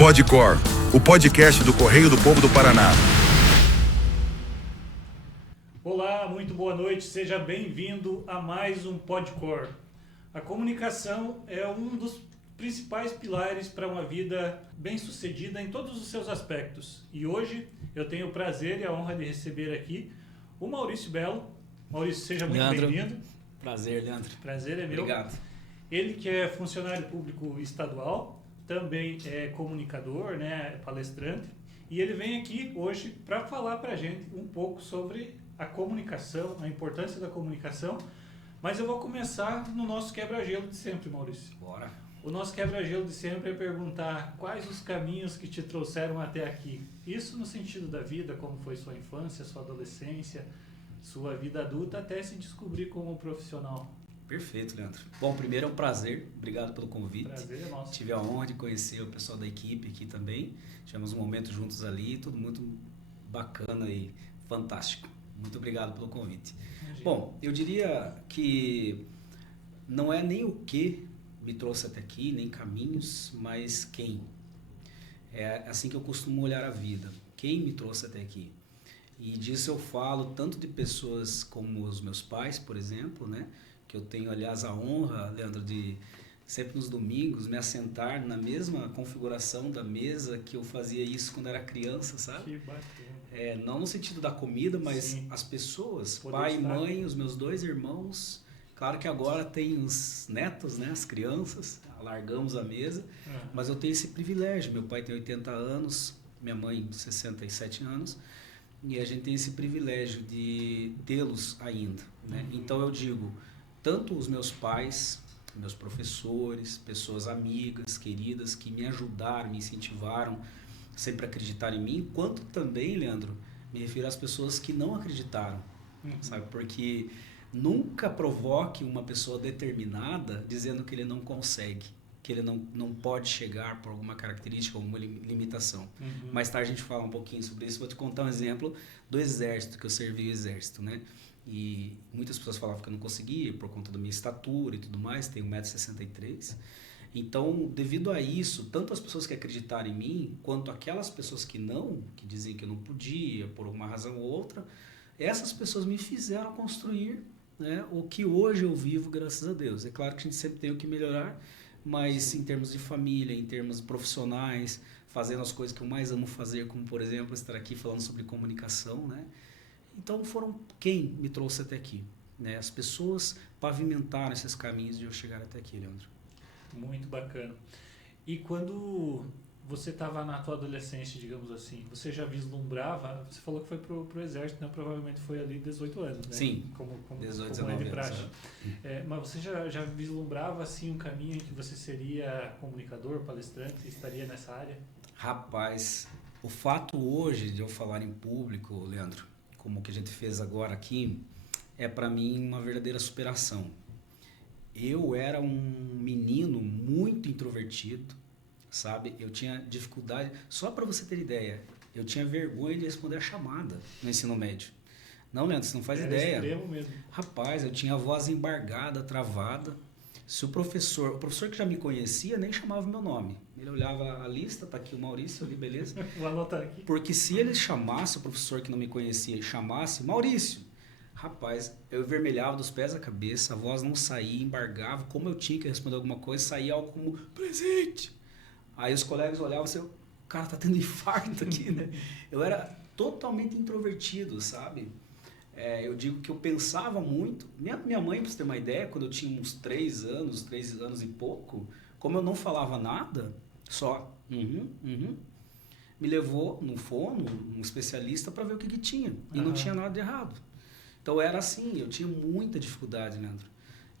Podcor, o podcast do Correio do Povo do Paraná. Olá, muito boa noite, seja bem-vindo a mais um Podcor. A comunicação é um dos principais pilares para uma vida bem-sucedida em todos os seus aspectos. E hoje eu tenho o prazer e a honra de receber aqui o Maurício Belo. Maurício, seja muito bem-vindo. Prazer, Leandro. Prazer é meu. Obrigado. Ele que é funcionário público estadual, também é comunicador, né, palestrante, e ele vem aqui hoje para falar para a gente um pouco sobre a comunicação, a importância da comunicação, mas eu vou começar no nosso quebra-gelo de sempre, Maurício. Bora. O nosso quebra-gelo de sempre é perguntar quais os caminhos que te trouxeram até aqui. Isso no sentido da vida, como foi sua infância, sua adolescência, sua vida adulta, até se descobrir como profissional. Perfeito, Leandro. Bom, primeiro é um prazer, obrigado pelo convite. Prazer é nosso. Tive a honra de conhecer o pessoal da equipe aqui também. Tivemos um momento juntos ali, tudo muito bacana e fantástico. Muito obrigado pelo convite. Imagina. Bom, eu diria que não é nem o que me trouxe até aqui, nem caminhos, mas quem. É assim que eu costumo olhar a vida. Quem me trouxe até aqui? E disso eu falo tanto de pessoas como os meus pais, por exemplo, né? Que eu tenho, aliás, a honra, Leandro, de sempre nos domingos me assentar na mesma configuração da mesa que eu fazia isso quando era criança, sabe? Que bacana. Não no sentido da comida, mas Sim. As pessoas, Poder pai e estar. mãe, os meus 2 irmãos. Claro que agora tem os netos, né? As crianças, alargamos a mesa, mas eu tenho esse privilégio. Meu pai tem 80 anos, minha mãe 67 anos, e a gente tem esse privilégio de tê-los ainda, né? Então eu digo, tanto os meus pais, meus professores, pessoas amigas, queridas, que me ajudaram, me incentivaram, sempre a acreditar em mim, quanto também, Leandro, me refiro às pessoas que não acreditaram, sabe? Porque nunca provoque uma pessoa determinada dizendo que ele não consegue, que ele não pode chegar por alguma característica, alguma limitação. Mais tarde a gente fala um pouquinho sobre isso. Vou te contar um exemplo do exército, que eu servi o exército, né? E muitas pessoas falavam que eu não conseguia por conta da minha estatura e tudo mais, tenho 1,63 m. Então, devido a isso, tanto as pessoas que acreditaram em mim, quanto aquelas pessoas que não, que diziam que eu não podia, por uma razão ou outra, essas pessoas me fizeram construir, né, o que hoje eu vivo, graças a Deus. É claro que a gente sempre tem o que melhorar, mas em termos de família, em termos profissionais, fazendo as coisas que eu mais amo fazer, como, por exemplo, estar aqui falando sobre comunicação, né? Então foram quem me trouxe até aqui, né? As pessoas pavimentaram esses caminhos de eu chegar até aqui, Leandro. Muito bacana. E quando você estava na tua adolescência, digamos assim, você já vislumbrava, você falou que foi pro exército, né? Provavelmente foi ali 18 anos, né? Sim, como 18, como é de 19 praxe. anos. Mas você já vislumbrava assim um caminho em que você seria comunicador, palestrante, estaria nessa área? Rapaz, o fato hoje de eu falar em público, Leandro, como que a gente fez agora aqui, é para mim uma verdadeira superação. Eu era um menino muito introvertido, sabe? Eu tinha dificuldade, só para você ter ideia, eu tinha vergonha de responder a chamada no ensino médio. Não, Leandro, você não faz Era ideia. extremo mesmo. Rapaz, eu tinha a voz embargada, travada. Se o professor que já me conhecia, nem chamava o meu nome. Ele olhava a lista, tá aqui o Maurício ali, beleza? Vou anotar aqui. Porque se ele chamasse, o professor que não me conhecia, e chamasse, Maurício, rapaz, eu vermelhava dos pés à cabeça, a voz não saía, embargava, como eu tinha que responder alguma coisa, saía algo como, presente. Aí os colegas olhavam assim, o cara tá tendo infarto aqui, né? Eu era totalmente introvertido, sabe? Eu digo que eu pensava muito. Minha mãe, para você ter uma ideia, quando eu tinha uns 3 anos e pouco, como eu não falava nada, só me levou no fono, um especialista, para ver o que tinha. E não tinha nada de errado. Então era assim, eu tinha muita dificuldade, Leandro.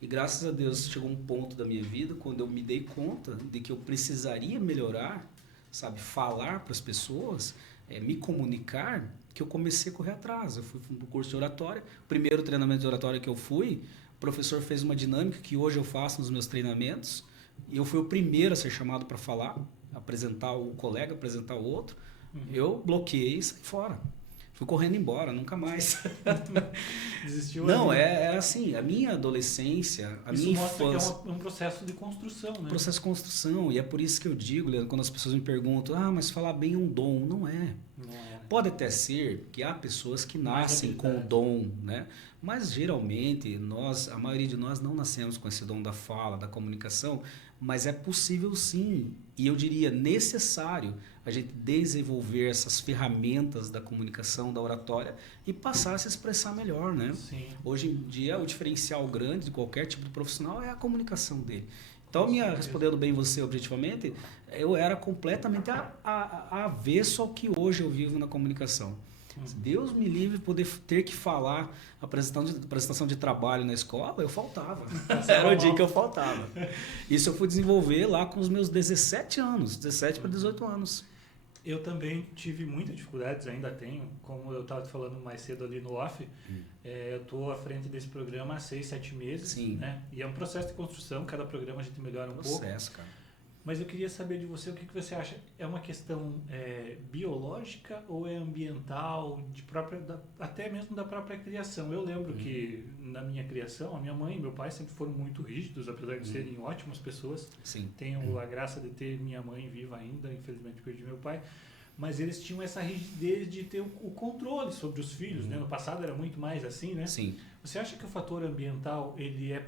E graças a Deus chegou um ponto da minha vida quando eu me dei conta de que eu precisaria melhorar, sabe, falar para as pessoas, me comunicar, que eu comecei a correr atrás. Eu fui para o curso de oratória. O primeiro treinamento de oratória que eu fui, o professor fez uma dinâmica que hoje eu faço nos meus treinamentos. E eu fui o primeiro a ser chamado para falar, apresentar o colega, apresentar o outro. Eu bloqueei e saí fora. Fui correndo embora, nunca mais. Desistiu? Não, é assim, a minha adolescência, a Isso minha mostra infância... que é um processo de construção, né? Processo de construção, e é por isso que eu digo, Leandro, quando as pessoas me perguntam, mas falar bem é um dom. Não é. Não é, né? Pode até ser que há pessoas que nascem com o habilidade. dom, né? Mas geralmente a maioria de nós não nascemos com esse dom da fala, da comunicação, mas é possível sim, e eu diria necessário a gente desenvolver essas ferramentas da comunicação, da oratória e passar a se expressar melhor, né? Sim. Hoje em dia o diferencial grande de qualquer tipo de profissional é a comunicação dele. Então, respondendo bem você objetivamente, eu era completamente avesso ao que hoje eu vivo na comunicação. Deus me livre de poder ter que falar a apresentação de trabalho na escola, eu faltava. Era o dia que eu faltava. Isso eu fui desenvolver lá com os meus 17 anos, 17 para 18 anos. Eu também tive muitas dificuldades, ainda tenho, como eu estava te falando mais cedo ali no off, eu estou à frente desse programa há 6, 7 meses, Sim. né? E é um processo de construção, cada programa a gente melhora um pouco. Cara. Mas eu queria saber de você, o que você acha? É uma questão biológica ou é ambiental, até mesmo da própria criação? Eu lembro que na minha criação, a minha mãe e meu pai sempre foram muito rígidos, apesar de serem ótimas pessoas. Sim. Tenho a graça de ter minha mãe viva ainda, infelizmente perdi meu pai. Mas eles tinham essa rigidez de ter o controle sobre os filhos, né? No passado era muito mais assim, né? Sim. Você acha que o fator ambiental ele é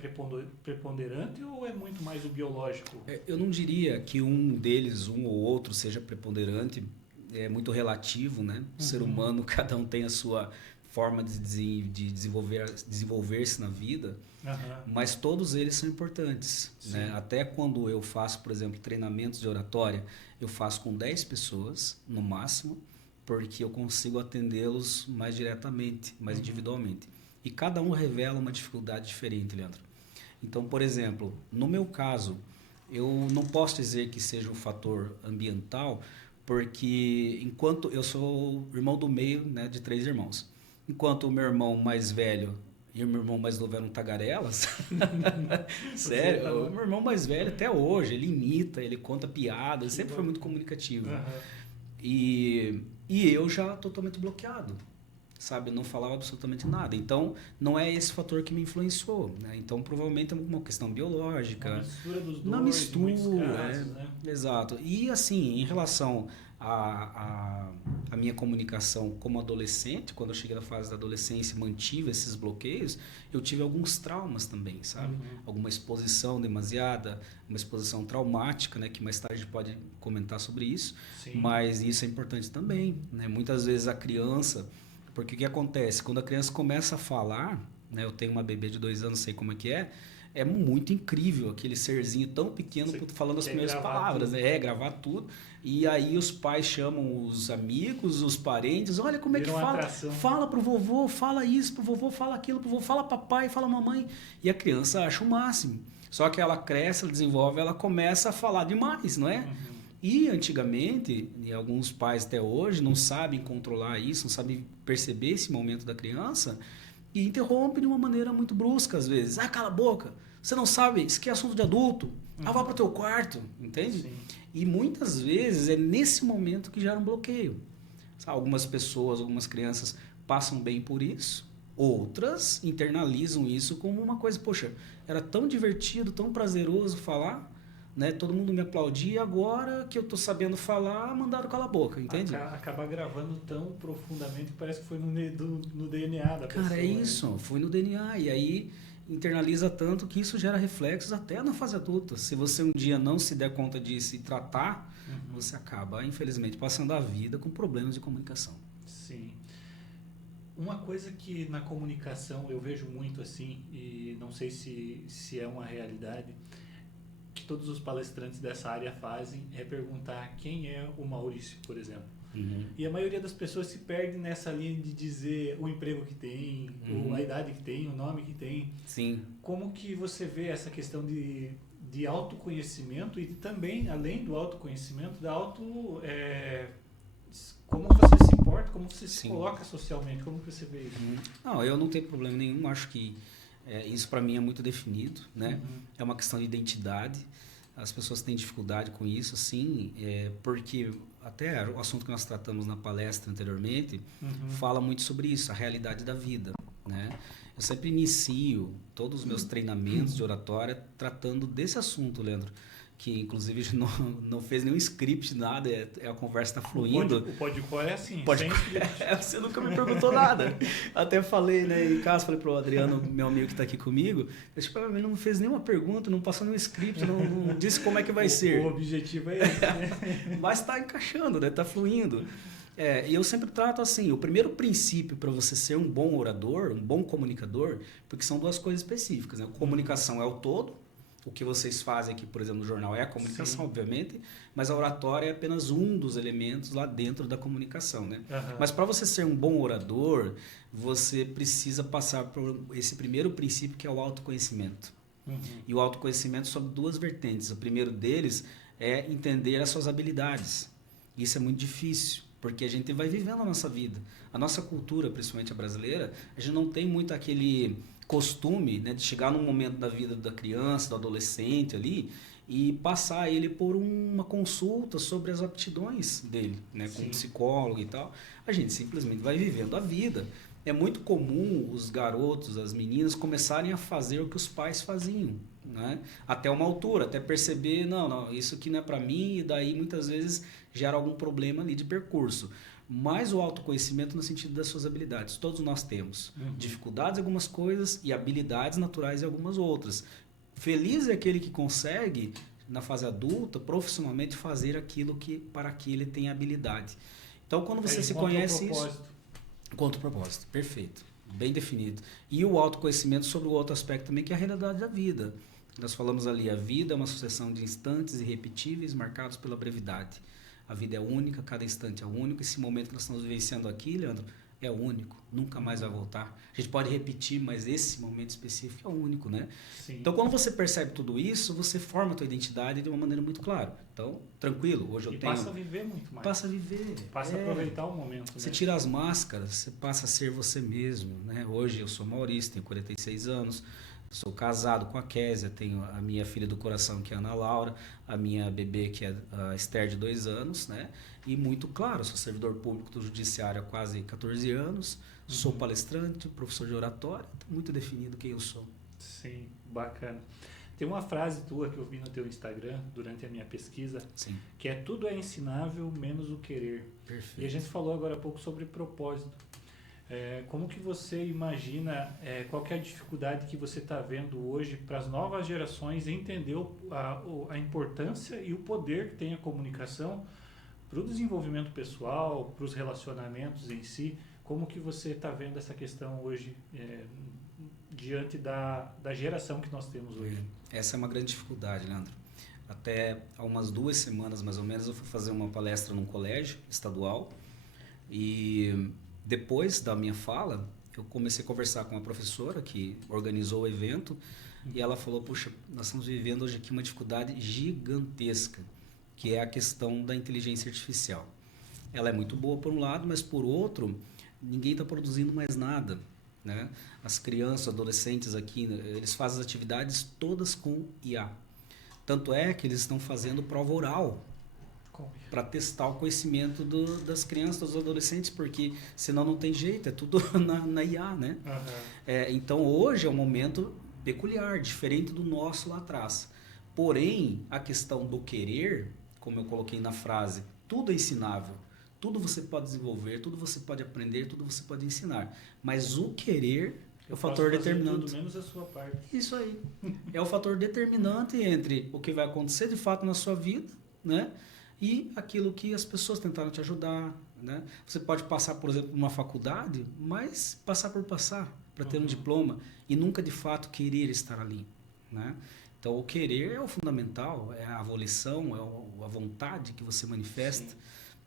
preponderante ou é muito mais o biológico? Eu não diria que um deles, um ou outro, seja preponderante. É muito relativo, né? O ser humano, cada um tem a sua forma de desenvolver-se na vida, mas todos eles são importantes, né? Até quando eu faço, por exemplo, treinamentos de oratória, eu faço com 10 pessoas, no máximo, porque eu consigo atendê-los mais diretamente, mais individualmente. E cada um revela uma dificuldade diferente, Leandro. Então, por exemplo, no meu caso, eu não posso dizer que seja um fator ambiental, porque enquanto eu sou irmão do meio, né, de 3 irmãos, enquanto o meu irmão mais velho e o meu irmão mais novo eram tagarelas, sério, o meu irmão mais velho até hoje, ele imita, ele conta piadas, ele sempre foi muito comunicativo. E eu já totalmente bloqueado, sabe, não falava absolutamente nada. Então, não é esse fator que me influenciou, né? Então, provavelmente é uma questão biológica. Uma mistura dos dois, uma mistura, em muitos casos, né? Exato. E assim, em relação à minha comunicação como adolescente, quando eu cheguei na fase da adolescência e mantive esses bloqueios, eu tive alguns traumas também, sabe? Alguma exposição demasiada, uma exposição traumática, né? Que mais tarde a gente pode comentar sobre isso. Sim. Mas isso é importante também, né? Muitas vezes a criança... Porque o que acontece? Quando a criança começa a falar, né? Eu tenho uma bebê de 2 anos, sei como é que é muito incrível aquele serzinho tão pequeno falando as primeiras palavras, né? Gravar tudo. E aí os pais chamam os amigos, os parentes, olha como é que fala. Atração. Fala pro vovô, fala isso pro vovô, fala aquilo pro vovô, fala papai, fala mamãe. E a criança acha o máximo. Só que ela cresce, ela desenvolve, ela começa a falar demais, não é? E antigamente, e alguns pais até hoje não sabem controlar isso, não sabem perceber esse momento da criança e interrompem de uma maneira muito brusca às vezes. Cala a boca, você não sabe, isso aqui é assunto de adulto, vá para o teu quarto, entende? Sim. E muitas vezes é nesse momento que gera um bloqueio. Algumas pessoas, algumas crianças passam bem por isso, outras internalizam isso como uma coisa, poxa, era tão divertido, tão prazeroso falar, né? Todo mundo me aplaudia, agora que eu tô sabendo falar, mandaram calar a boca, entende? Acabar gravando tão profundamente que parece que foi no DNA da pessoa. Cara, é isso, né? Foi no DNA. E aí internaliza tanto que isso gera reflexos até na fase adulta. Se você um dia não se der conta disso e tratar, você acaba, infelizmente, passando a vida com problemas de comunicação. Sim. Uma coisa que na comunicação eu vejo muito assim, e não sei se é uma realidade, que todos os palestrantes dessa área fazem, é perguntar quem é o Maurício, por exemplo. E a maioria das pessoas se perde nessa linha de dizer o emprego que tem, a idade que tem, o nome que tem. Sim. Como que você vê essa questão de autoconhecimento e também, além do autoconhecimento, como você se porta, como você se coloca socialmente, como que você vê isso? Não, eu não tenho problema nenhum, acho que isso para mim é muito definido, né? É uma questão de identidade, as pessoas têm dificuldade com isso, sim, porque até o assunto que nós tratamos na palestra anteriormente fala muito sobre isso, a realidade da vida, né? Eu sempre inicio todos os meus treinamentos de oratória tratando desse assunto, Leandro, que inclusive não fez nenhum script, nada, a conversa está fluindo. O podcast é assim, Pode... sem script. Você nunca me perguntou nada. Até falei, né, em casa, falei pro Adriano, meu amigo que está aqui comigo, ele não fez nenhuma pergunta, não passou nenhum script, não disse como é que vai ser. O objetivo é esse, né? Mas está encaixando, né? Está fluindo. E eu sempre trato assim, o primeiro princípio para você ser um bom orador, um bom comunicador, porque são duas coisas específicas, né? Comunicação é o todo, o que vocês fazem aqui, por exemplo, no jornal é a comunicação, sim, obviamente, mas a oratória é apenas um dos elementos lá dentro da comunicação, né? Mas para você ser um bom orador, você precisa passar por esse primeiro princípio, que é o autoconhecimento. E o autoconhecimento sobre duas vertentes. O primeiro deles é entender as suas habilidades. Isso é muito difícil, porque a gente vai vivendo a nossa vida. A nossa cultura, principalmente a brasileira, a gente não tem muito aquele costume, né, de chegar num momento da vida da criança, do adolescente ali, e passar ele por uma consulta sobre as aptidões dele, né, com um psicólogo e tal. A gente simplesmente vai vivendo a vida. É muito comum os garotos, as meninas começarem a fazer o que os pais faziam, né? Até uma altura, até perceber, não, isso aqui não é para mim, e daí muitas vezes gera algum problema ali de percurso. Mas o autoconhecimento no sentido das suas habilidades. Todos nós temos dificuldades em algumas coisas e habilidades naturais em algumas outras. Feliz é aquele que consegue, na fase adulta, profissionalmente fazer aquilo para que ele tem habilidade. Então, quando você se conhece isso... Encontra o propósito. Perfeito. Bem definido. E o autoconhecimento sobre o outro aspecto também, que é a realidade da vida. Nós falamos ali, a vida é uma sucessão de instantes irrepetíveis marcados pela brevidade. A vida é única, cada instante é único. Esse momento que nós estamos vivenciando aqui, Leandro, é único. Nunca mais vai voltar. A gente pode repetir, mas esse momento específico é único, né? Sim. Então, quando você percebe tudo isso, você forma a tua identidade de uma maneira muito clara. Então, tranquilo. Hoje eu tenho... passa a viver muito mais. Passa a viver. Passa a aproveitar o momento. Você né? tira as máscaras, você passa a ser você mesmo, né? Hoje eu sou Maurício, tenho 46 anos. Sou casado com a Késia, tenho a minha filha do coração, que é a Ana Laura, a minha bebê, que é a Esther, de 2 anos, né? E muito claro, sou servidor público do Judiciário há quase 14 anos, sou palestrante, professor de oratória, tá muito definido quem eu sou. Sim, bacana. Tem uma frase tua que eu vi no teu Instagram durante a minha pesquisa, Sim. que é: tudo é ensinável, menos o querer. Perfeito. E a gente falou agora há pouco sobre propósito. Como que você imagina, qual que é a dificuldade que você está vendo hoje para as novas gerações entender a importância e o poder que tem a comunicação para o desenvolvimento pessoal, para os relacionamentos em si? Como que você está vendo essa questão hoje diante da geração que nós temos hoje? Essa é uma grande dificuldade, Leandro. Até há umas 2 semanas, mais ou menos, eu fui fazer uma palestra num colégio estadual e... Depois da minha fala, eu comecei a conversar com uma professora que organizou o evento e ela falou, puxa, nós estamos vivendo hoje aqui uma dificuldade gigantesca, que é a questão da inteligência artificial. Ela é muito boa por um lado, mas por outro, ninguém está produzindo mais nada, né? As crianças, adolescentes aqui, eles fazem as atividades todas com IA. Tanto é que eles estão fazendo prova oral para testar o conhecimento das crianças, dos adolescentes, porque senão não tem jeito, é tudo na IA, né? Então hoje é um momento peculiar, diferente do nosso lá atrás. Porém, a questão do querer, como eu coloquei na frase, tudo é ensinável, tudo você pode desenvolver, tudo você pode aprender, tudo você pode ensinar. Mas o querer é o fator determinante. Tudo menos a sua parte. Isso aí. É o fator determinante entre o que vai acontecer de fato na sua vida, né? E aquilo que as pessoas tentaram te ajudar, né? Você pode passar, por exemplo, uma faculdade, mas passar por passar, para ter um diploma, e nunca de fato querer estar ali, né? Então, o querer é o fundamental, é a volição, é a vontade que você manifesta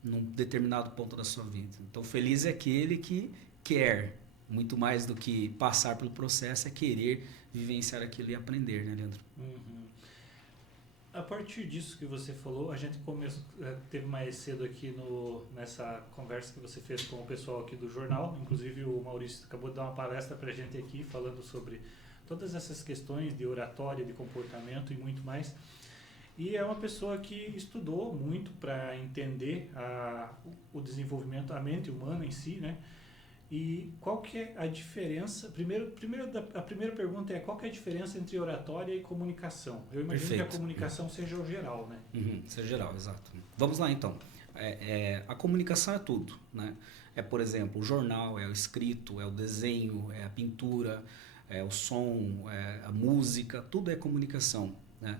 num determinado ponto da sua vida. Então, feliz é aquele que quer, muito mais do que passar pelo processo, é querer vivenciar aquilo e aprender, né, Leandro? A partir disso que você falou, a gente teve mais cedo aqui nessa conversa que você fez com o pessoal aqui do jornal, inclusive o Maurício acabou de dar uma palestra para a gente aqui falando sobre todas essas questões de oratória, de comportamento e muito mais. E é uma pessoa que estudou muito para entender o desenvolvimento, a mente humana em si, né? E qual que é a diferença? A primeira pergunta é qual que é a diferença entre oratória e comunicação? Eu imagino que a comunicação seja o geral, né? Seja geral, exato. Vamos lá então. A comunicação é tudo, né? É, por exemplo, o jornal, é o escrito, é o desenho, é a pintura, é o som, é a música, tudo é comunicação, né?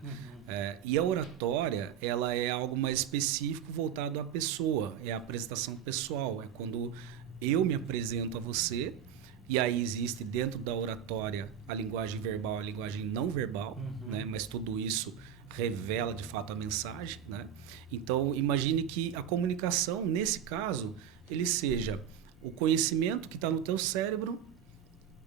E a oratória, ela é algo mais específico voltado à pessoa, é a apresentação pessoal, é quando eu me apresento a você, e aí existe dentro da oratória a linguagem verbal, a linguagem não verbal, né? Mas tudo isso revela de fato a mensagem, né? Então imagine que a comunicação, nesse caso, ele seja o conhecimento que está no teu cérebro,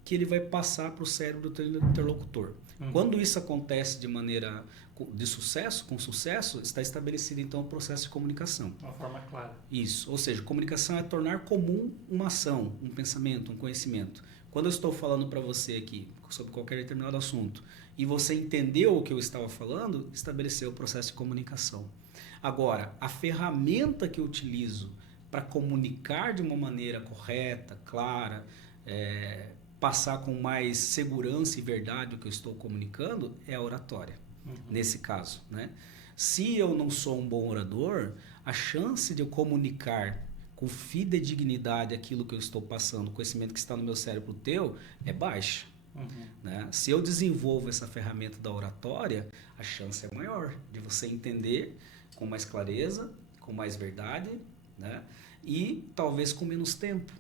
que ele vai passar para o cérebro do teu interlocutor. Quando isso acontece de maneira de sucesso, com sucesso, está estabelecido então o processo de comunicação. Uma forma clara. Isso, ou seja, comunicação é tornar comum uma ação, um pensamento, um conhecimento. Quando eu estou falando para você aqui sobre qualquer determinado assunto e você entendeu o que eu estava falando, estabeleceu o processo de comunicação. Agora, a ferramenta que eu utilizo para comunicar de uma maneira correta, clara, passar com mais segurança e verdade o que eu estou comunicando é a oratória, nesse caso, né? Se eu não sou um bom orador, a chance de eu comunicar com fidedignidade aquilo que eu estou passando, o conhecimento que está no meu cérebro teu, é baixa. Né? Se eu desenvolvo essa ferramenta da oratória, a chance é maior de você entender com mais clareza, com mais verdade, né? E talvez com menos tempo.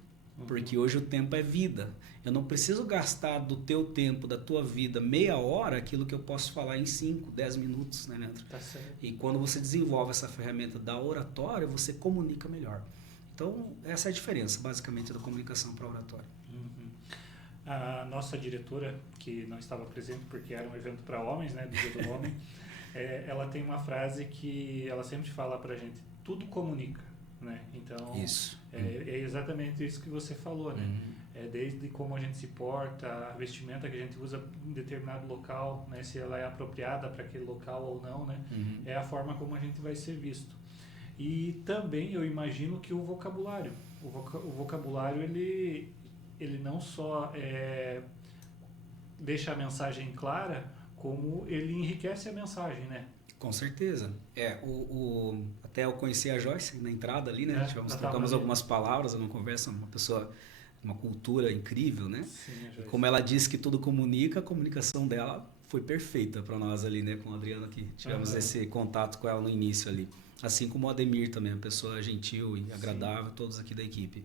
Porque hoje o tempo é vida. Eu não preciso gastar do teu tempo, da tua vida, meia hora, aquilo que eu posso falar em 5, 10 minutos, né, Leandro? Tá certo. E quando você desenvolve essa ferramenta da oratória, você comunica melhor. Então, essa é a diferença, basicamente, da comunicação para a oratória. A nossa diretora, que não estava presente porque era um evento para homens, né, do Dia do Homem, ela tem uma frase que ela sempre fala para a gente, tudo comunica. Né? Então, isso. É exatamente isso que você falou, né? Desde como a gente se porta, a vestimenta que a gente usa em determinado local, né? Se ela é apropriada para aquele local ou não, né? É a forma como a gente vai ser visto. E também eu imagino que o vocabulário, o vocabulário ele não só deixa a mensagem clara, como ele enriquece a mensagem, né? Com certeza. Até eu conheci a Joyce na entrada ali, né? Trocamos algumas palavras, uma conversa, uma pessoa, uma cultura incrível, né? Sim, como ela disse que tudo comunica, a comunicação dela foi perfeita para nós ali, né? Com a Adriana aqui. Tivemos esse contato com ela no início ali. Assim como o Ademir também, uma pessoa gentil e agradável, todos aqui da equipe.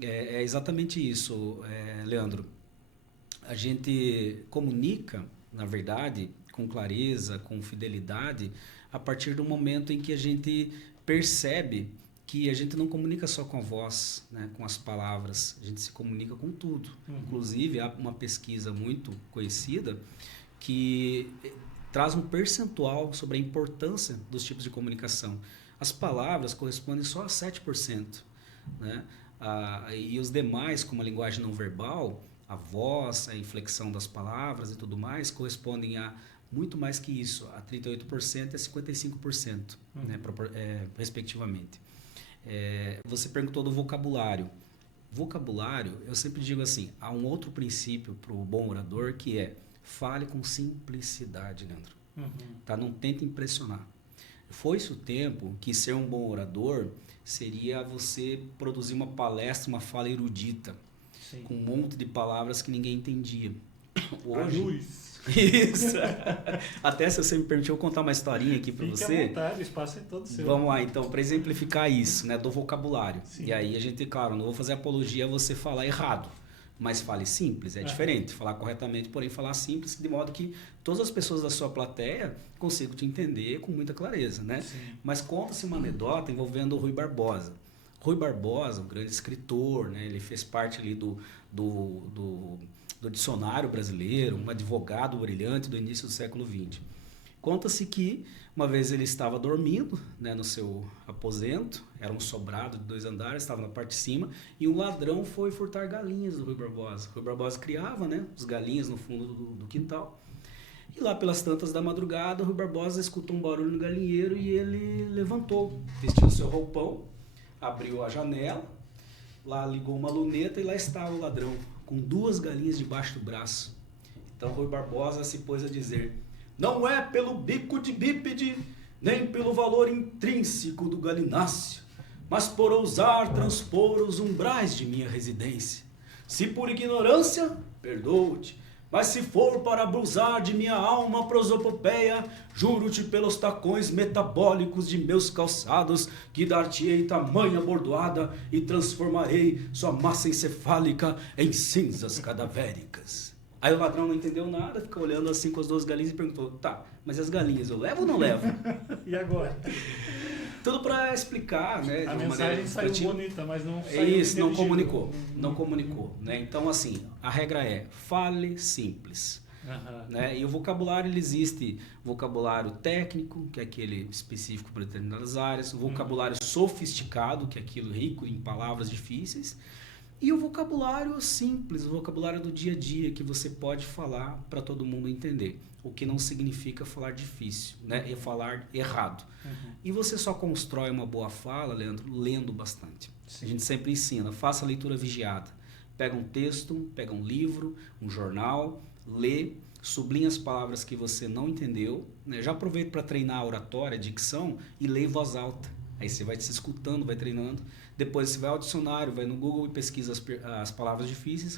É exatamente isso, Leandro. A gente comunica, na verdade, com clareza, com fidelidade, a partir do momento em que a gente percebe que a gente não comunica só com a voz, né, com as palavras, a gente se comunica com tudo. Inclusive, há uma pesquisa muito conhecida que traz um percentual sobre a importância dos tipos de comunicação. As palavras correspondem só a 7%, né? E os demais, como a linguagem não verbal, a voz, a inflexão das palavras e tudo mais, correspondem a muito mais que isso, a 38% e a 55%, né, respectivamente. Você perguntou do vocabulário. Vocabulário, eu sempre digo assim, há um outro princípio para o bom orador que é fale com simplicidade, Leandro. Tá? Não tente impressionar. Foi-se o tempo que ser um bom orador seria você produzir uma palestra, uma fala erudita, com um monte de palavras que ninguém entendia. Hoje, isso. Até se você me permitir, eu vou contar uma historinha aqui para você. Fique à vontade, o espaço é todo seu. Vamos lá, então, para exemplificar isso, né, do vocabulário. Sim. E aí a gente, claro, não vou fazer apologia a você falar errado, mas fale simples, é diferente. Falar corretamente, porém falar simples, de modo que todas as pessoas da sua plateia consigam te entender com muita clareza, né? Sim. Mas conta-se uma anedota envolvendo o Rui Barbosa. Rui Barbosa, um grande escritor, né? Ele fez parte ali do dicionário brasileiro, um advogado brilhante do início do século XX. Conta-se que uma vez ele estava dormindo, né, no seu aposento, era um sobrado de 2 andares, estava na parte de cima, e um ladrão foi furtar galinhas do Rui Barbosa. O Rui Barbosa criava, né, os galinhas no fundo do quintal. E lá pelas tantas da madrugada, o Rui Barbosa escutou um barulho no galinheiro e ele levantou, vestiu seu roupão, abriu a janela, lá ligou uma luneta e lá estava o ladrão, com 2 galinhas debaixo do braço. Então Rui Barbosa se pôs a dizer: não é pelo bico de bípede, nem pelo valor intrínseco do galináceo, mas por ousar transpor os umbrais de minha residência. Se por ignorância, perdoa-te, mas se for para abusar de minha alma prosopopeia, juro-te pelos tacões metabólicos de meus calçados, que dar-te-ei tamanha bordoada e transformarei sua massa encefálica em cinzas cadavéricas. Aí o ladrão não entendeu nada, ficou olhando assim com as 2 galinhas e perguntou: tá, mas as galinhas eu levo ou não levo? E agora? Tudo para explicar, né? A mensagem saiu bonita, mas não É saiu isso, não inteligível. comunicou, né? Então, assim, a regra é: fale simples. Né? E o vocabulário, ele existe vocabulário técnico, que é aquele específico para determinadas áreas, o vocabulário sofisticado, que é aquilo rico em palavras difíceis, e o vocabulário simples, o vocabulário do dia a dia, que você pode falar para todo mundo entender. O que não significa falar difícil, né? E falar errado. E você só constrói uma boa fala, Leandro, lendo bastante. Sim. A gente sempre ensina: faça a leitura vigiada. Pega um texto, pega um livro, um jornal, lê, sublinha as palavras que você não entendeu, né? Já aproveita para treinar a oratória, a dicção, e lê em voz alta. Aí você vai se escutando, vai treinando. Depois você vai ao dicionário, vai no Google e pesquisa as palavras difíceis,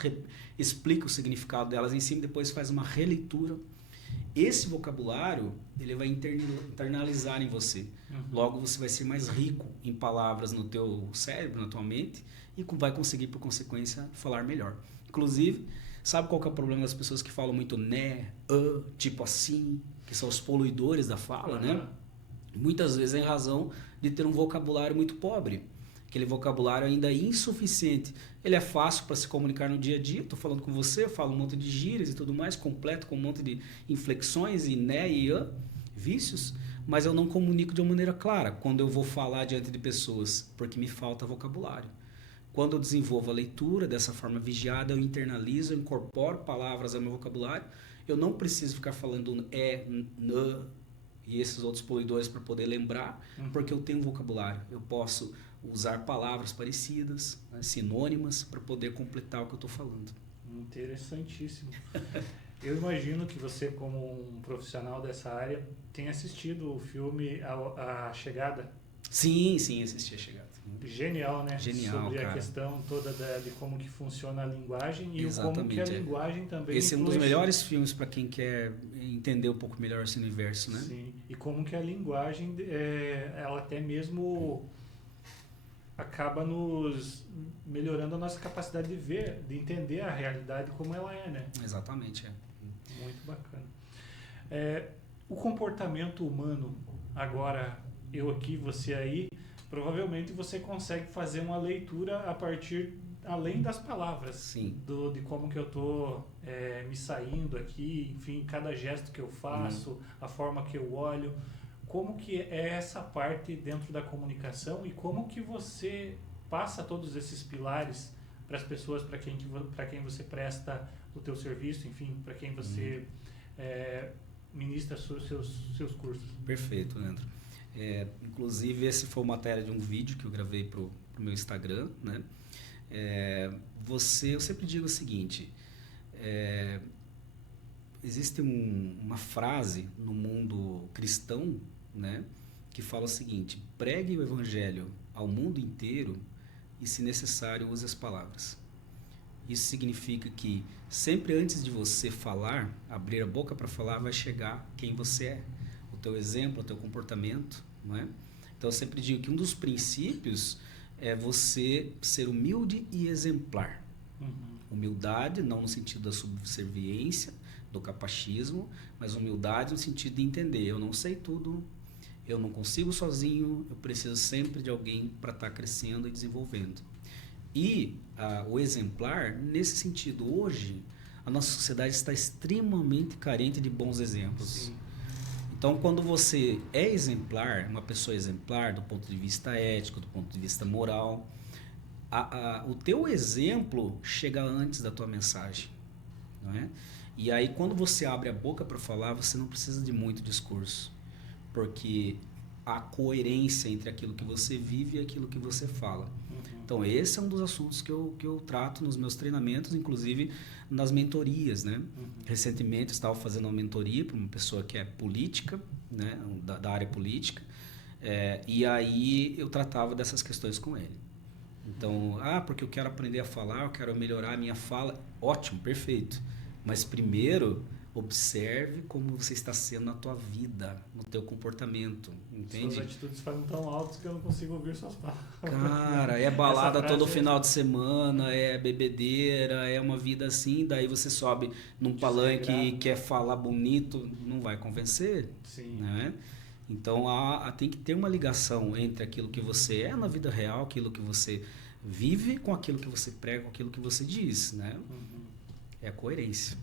explica o significado delas em cima, depois faz uma releitura. Esse vocabulário, ele vai internalizar em você. Logo, você vai ser mais rico em palavras no teu cérebro, na tua mente, e vai conseguir, por consequência, falar melhor. Inclusive, sabe qual que é o problema das pessoas que falam muito né, tipo assim, que são os poluidores da fala, né? Muitas vezes é em razão de ter um vocabulário muito pobre. Aquele vocabulário ainda insuficiente. Ele é fácil para se comunicar no dia a dia. Estou falando com você, eu falo um monte de gírias e tudo mais, completo com um monte de inflexões e né e vícios, mas eu não comunico de uma maneira clara quando eu vou falar diante de pessoas, porque me falta vocabulário. Quando eu desenvolvo a leitura dessa forma vigiada, eu internalizo, eu incorporo palavras ao meu vocabulário. Eu não preciso ficar falando e esses outros poluidores para poder lembrar, porque eu tenho um vocabulário. Eu posso usar palavras parecidas, né, sinônimas, para poder completar o que eu estou falando. Interessantíssimo. Eu imagino que você, como um profissional dessa área, tenha assistido o filme A Chegada. Sim, assisti A Chegada. Genial, né? Genial, sobre cara. A questão toda de como que funciona a linguagem e Exatamente, como que a linguagem também Esse é um dos influencia. melhores filmes para quem quer entender um pouco melhor esse universo, né? Sim, e como que a linguagem, ela até mesmo acaba nos melhorando a nossa capacidade de ver, de entender a realidade como ela é, né? Exatamente, Muito bacana. O comportamento humano, agora eu aqui, você aí, provavelmente você consegue fazer uma leitura a partir, além das palavras. Sim. De como que eu estou me saindo aqui, enfim, cada gesto que eu faço, a forma que eu olho. Como que é essa parte dentro da comunicação e como que você passa todos esses pilares para as pessoas para quem você presta o teu serviço, enfim, para quem você ministra seus cursos. Perfeito, Leandro. Inclusive, esse foi matéria de um vídeo que eu gravei pro meu Instagram, né? Eu sempre digo o seguinte, existe uma frase no mundo cristão, né, que fala o seguinte: pregue o evangelho ao mundo inteiro e, se necessário, use as palavras. Isso significa que sempre antes de você falar, abrir a boca para falar, vai chegar quem você é, o teu exemplo, o teu comportamento, não é? Então eu sempre digo que um dos princípios é você ser humilde e exemplar. Humildade não no sentido da subserviência, do capacismo, mas humildade no sentido de entender: eu não sei tudo, eu não consigo sozinho, eu preciso sempre de alguém para estar crescendo e desenvolvendo. E o exemplar, nesse sentido, hoje, a nossa sociedade está extremamente carente de bons exemplos. Sim. Então, quando você é exemplar, uma pessoa exemplar do ponto de vista ético, do ponto de vista moral, o teu exemplo chega antes da tua mensagem, não é? E aí, quando você abre a boca para falar, você não precisa de muito discurso, porque há coerência entre aquilo que você vive e aquilo que você fala. Então, esse é um dos assuntos que eu trato nos meus treinamentos, inclusive nas mentorias, né? Recentemente, eu estava fazendo uma mentoria para uma pessoa que é política, né? Da área política, e aí eu tratava dessas questões com ele. Então, porque eu quero aprender a falar, eu quero melhorar a minha fala. Ótimo, perfeito. Mas primeiro, observe como você está sendo na tua vida, no teu comportamento, entende? Suas atitudes falam tão altas que eu não consigo ouvir suas palavras. Cara, é balada todo final de semana, é bebedeira, é uma vida assim, daí você sobe num palanque e quer falar bonito, não vai convencer, Sim. né? Então, tem que ter uma ligação entre aquilo que você é na vida real, aquilo que você vive com aquilo que você prega, com aquilo que você diz, né? É a coerência.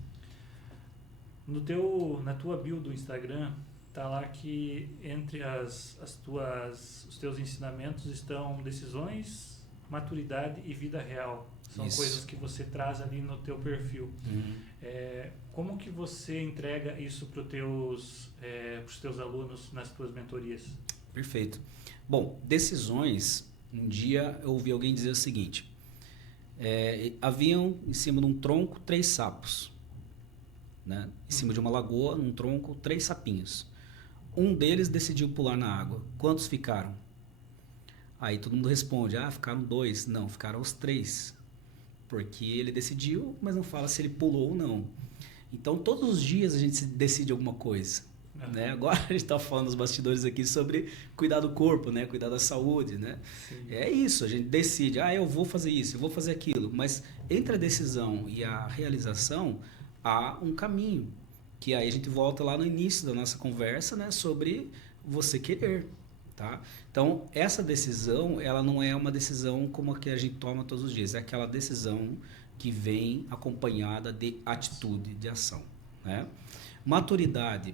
Na tua bio do Instagram, tá lá que entre os teus ensinamentos estão decisões, maturidade e vida real. São Isso. coisas que você traz ali no teu perfil. Como que você entrega isso para os teus alunos nas tuas mentorias? Perfeito. Bom, decisões, um dia eu ouvi alguém dizer o seguinte, haviam em cima de um tronco 3 sapos, né? Em cima de uma lagoa, num tronco, 3 sapinhos. Um deles decidiu pular na água. Quantos ficaram? Aí todo mundo responde, ficaram 2. Não, ficaram os 3. Porque ele decidiu, mas não fala se ele pulou ou não. Então, todos os dias a gente decide alguma coisa. Né? Agora a gente está falando nos bastidores aqui sobre cuidar do corpo, né? Cuidar da saúde. Né? É isso, a gente decide, eu vou fazer isso, eu vou fazer aquilo. Mas entre a decisão e a realização, há um caminho. Que aí a gente volta lá no início da nossa conversa, né? Sobre você querer. Tá? Então, essa decisão, ela não é uma decisão como a que a gente toma todos os dias. É aquela decisão que vem acompanhada de atitude, de ação. Né? Maturidade.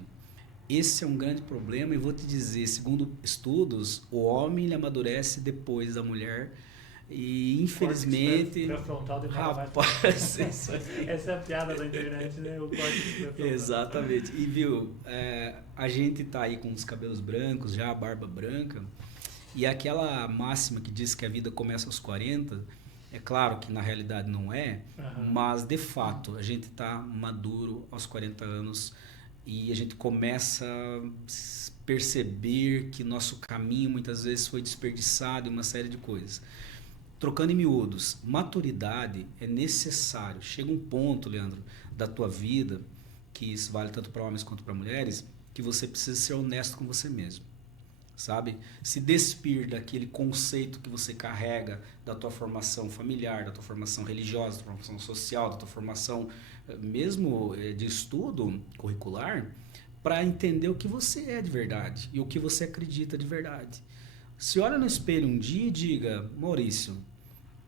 Esse é um grande problema e vou te dizer, segundo estudos, o homem ele amadurece depois da mulher e infelizmente... Rapaz, essa é a piada da internet, né? O córtex Exatamente. E viu, a gente tá aí com os cabelos brancos, já a barba branca, e aquela máxima que diz que a vida começa aos 40, é claro que na realidade não é, mas de fato a gente tá maduro aos 40 anos e a gente começa a perceber que nosso caminho muitas vezes foi desperdiçado em uma série de coisas. Trocando em miúdos, maturidade é necessário. Chega um ponto, Leandro, da tua vida, que isso vale tanto para homens quanto para mulheres, que você precisa ser honesto com você mesmo. Sabe? Se despir daquele conceito que você carrega da tua formação familiar, da tua formação religiosa, da tua formação social, da tua formação mesmo de estudo curricular, para entender o que você é de verdade e o que você acredita de verdade. Se olha no espelho um dia e diga, Maurício,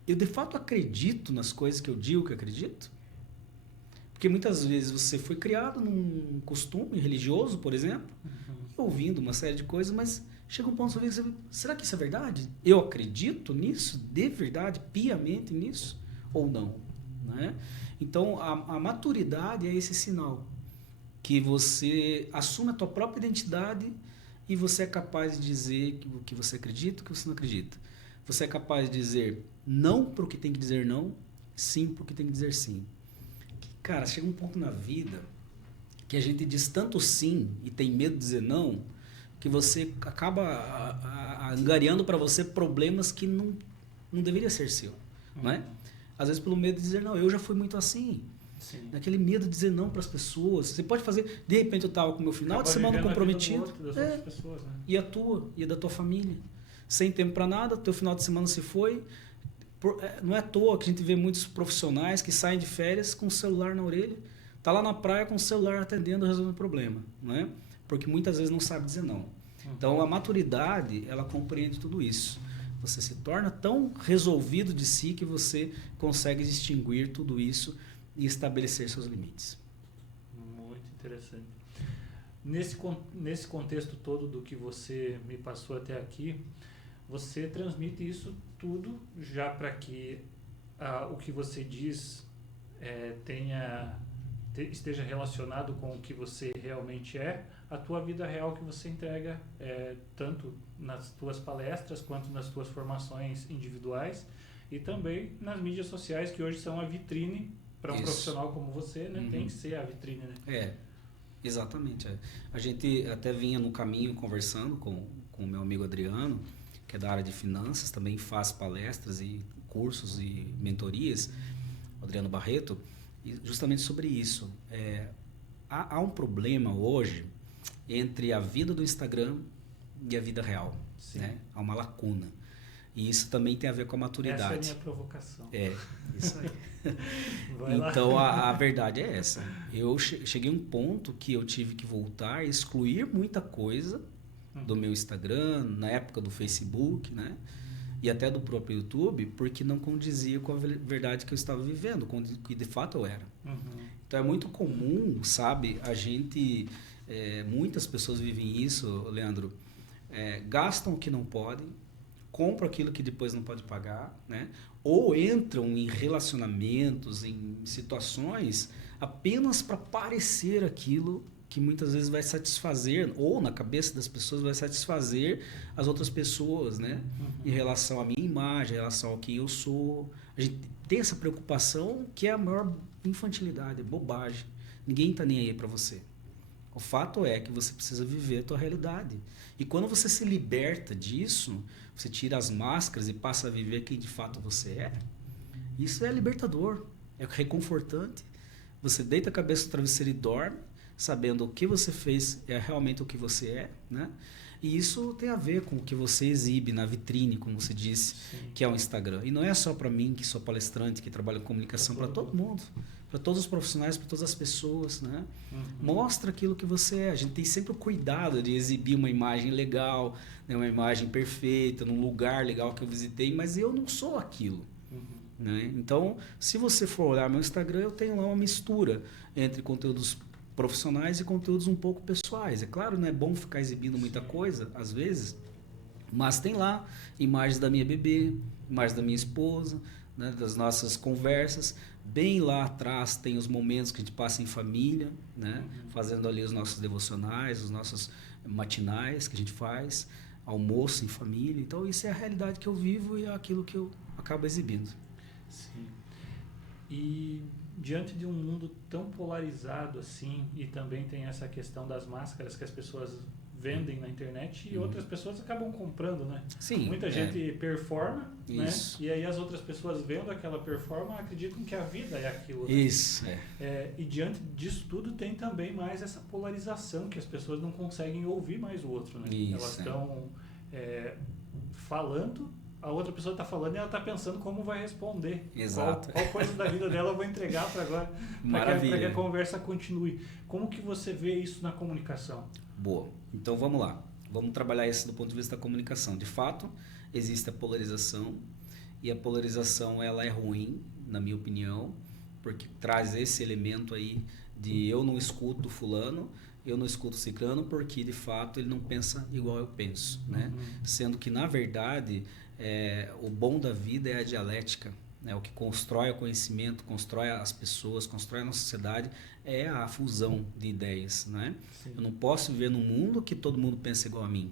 eu de fato acredito nas coisas que eu digo que acredito? Porque muitas vezes você foi criado num costume religioso, por exemplo, ouvindo uma série de coisas, mas chega um ponto que você diz, será que isso é verdade? Eu acredito nisso? De verdade? Piamente nisso? Ou não? Né? Então, a maturidade é esse sinal que você assume a tua própria identidade e você é capaz de dizer o que você acredita e o que você não acredita. Você é capaz de dizer não para o que tem que dizer não, sim para o que tem que dizer sim. Cara, chega um ponto na vida que a gente diz tanto sim e tem medo de dizer não, que você acaba angariando para você problemas que não deveria ser seu. Não é? Às vezes pelo medo de dizer não, eu já fui muito assim. Sim. Aquele medo de dizer não para as pessoas. Você pode fazer, de repente eu estava com o meu final de semana comprometido. Das pessoas, né? E a tua, e a da tua família. Sem tempo para nada, teu final de semana se foi. Não é à toa que a gente vê muitos profissionais que saem de férias com o celular na orelha. Tá lá na praia com o celular atendendo, resolvendo o problema. Né? Porque muitas vezes não sabe dizer não. Então a maturidade, ela compreende tudo isso. Você se torna tão resolvido de si que você consegue distinguir tudo isso e estabelecer seus limites. Muito interessante. Nesse contexto todo do que você me passou até aqui, você transmite isso tudo já para que o que você diz tenha esteja relacionado com o que você realmente é, a tua vida real que você entrega, tanto nas tuas palestras quanto nas tuas formações individuais e também nas mídias sociais, que hoje são a vitrine para um profissional como você, né? Tem que ser a vitrine, né? Exatamente. A gente até vinha no caminho conversando com o meu amigo Adriano, que é da área de finanças, também faz palestras e cursos e mentorias, Adriano Barreto, e justamente sobre isso. Há um problema hoje entre a vida do Instagram e a vida real. Né? Há uma lacuna. E isso também tem a ver com a maturidade. Essa é a minha provocação. Isso aí. Então a verdade é essa. Eu cheguei a um ponto que eu tive que voltar e excluir muita coisa do meu Instagram, na época do Facebook, né? E até do próprio YouTube, porque não condizia com a verdade que eu estava vivendo, com o que de fato eu era. Então é muito comum, sabe, a gente... muitas pessoas vivem isso, Leandro, gastam o que não podem, compram aquilo que depois não pode pagar, né? Ou entram em relacionamentos, em situações apenas para parecer aquilo que muitas vezes vai satisfazer, ou na cabeça das pessoas vai satisfazer as outras pessoas, né? Em relação à minha imagem, em relação ao que eu sou. A gente tem essa preocupação que é a maior infantilidade, bobagem. Ninguém está nem aí para você. O fato é que você precisa viver a tua realidade. E quando você se liberta disso, você tira as máscaras e passa a viver quem de fato você é, isso é libertador, é reconfortante. Você deita a cabeça no travesseiro e dorme, sabendo o que você fez é realmente o que você é, né? E isso tem a ver com o que você exibe na vitrine, como você disse, que é o Instagram. E não é só para mim, que sou palestrante, que trabalho com comunicação, para todo mundo. Para todos os profissionais, para todas as pessoas, né? Mostra aquilo que você é. A gente tem sempre o cuidado de exibir uma imagem legal, né? Uma imagem perfeita, num lugar legal que eu visitei, mas eu não sou aquilo. Né? Então, se você for olhar meu Instagram, eu tenho lá uma mistura entre conteúdos profissionais e conteúdos um pouco pessoais. É claro, não é bom ficar exibindo muita coisa, às vezes, mas tem lá imagens da minha bebê, imagens da minha esposa, né? Das nossas conversas. Bem lá atrás tem os momentos que a gente passa em família, né? Fazendo ali os nossos devocionais, os nossos matinais que a gente faz, almoço em família. Então, isso é a realidade que eu vivo e é aquilo que eu acabo exibindo. Sim. E diante de um mundo tão polarizado assim, e também tem essa questão das máscaras que as pessoas vendem na internet e outras pessoas acabam comprando, né? Sim. Muita gente performa, Isso. né? E aí as outras pessoas vendo aquela performance acreditam que a vida é aquilo. Né? Isso, E diante disso tudo tem também mais essa polarização que as pessoas não conseguem ouvir mais o outro, né? Isso, elas estão falando, a outra pessoa está falando e ela está pensando como vai responder. Exato. Qual coisa da vida dela eu vou entregar para agora, para que a conversa continue. Como que você vê isso na comunicação? Boa. Então vamos lá. Vamos trabalhar isso do ponto de vista da comunicação. De fato, existe a polarização e a polarização ela é ruim, na minha opinião, porque traz esse elemento aí de eu não escuto fulano, eu não escuto ciclano porque de fato ele não pensa igual eu penso, né? Sendo que na verdade o bom da vida é a dialética, né? O que constrói o conhecimento, constrói as pessoas, constrói a nossa sociedade é a fusão de ideias, né? Eu não posso viver num mundo que todo mundo pensa igual a mim.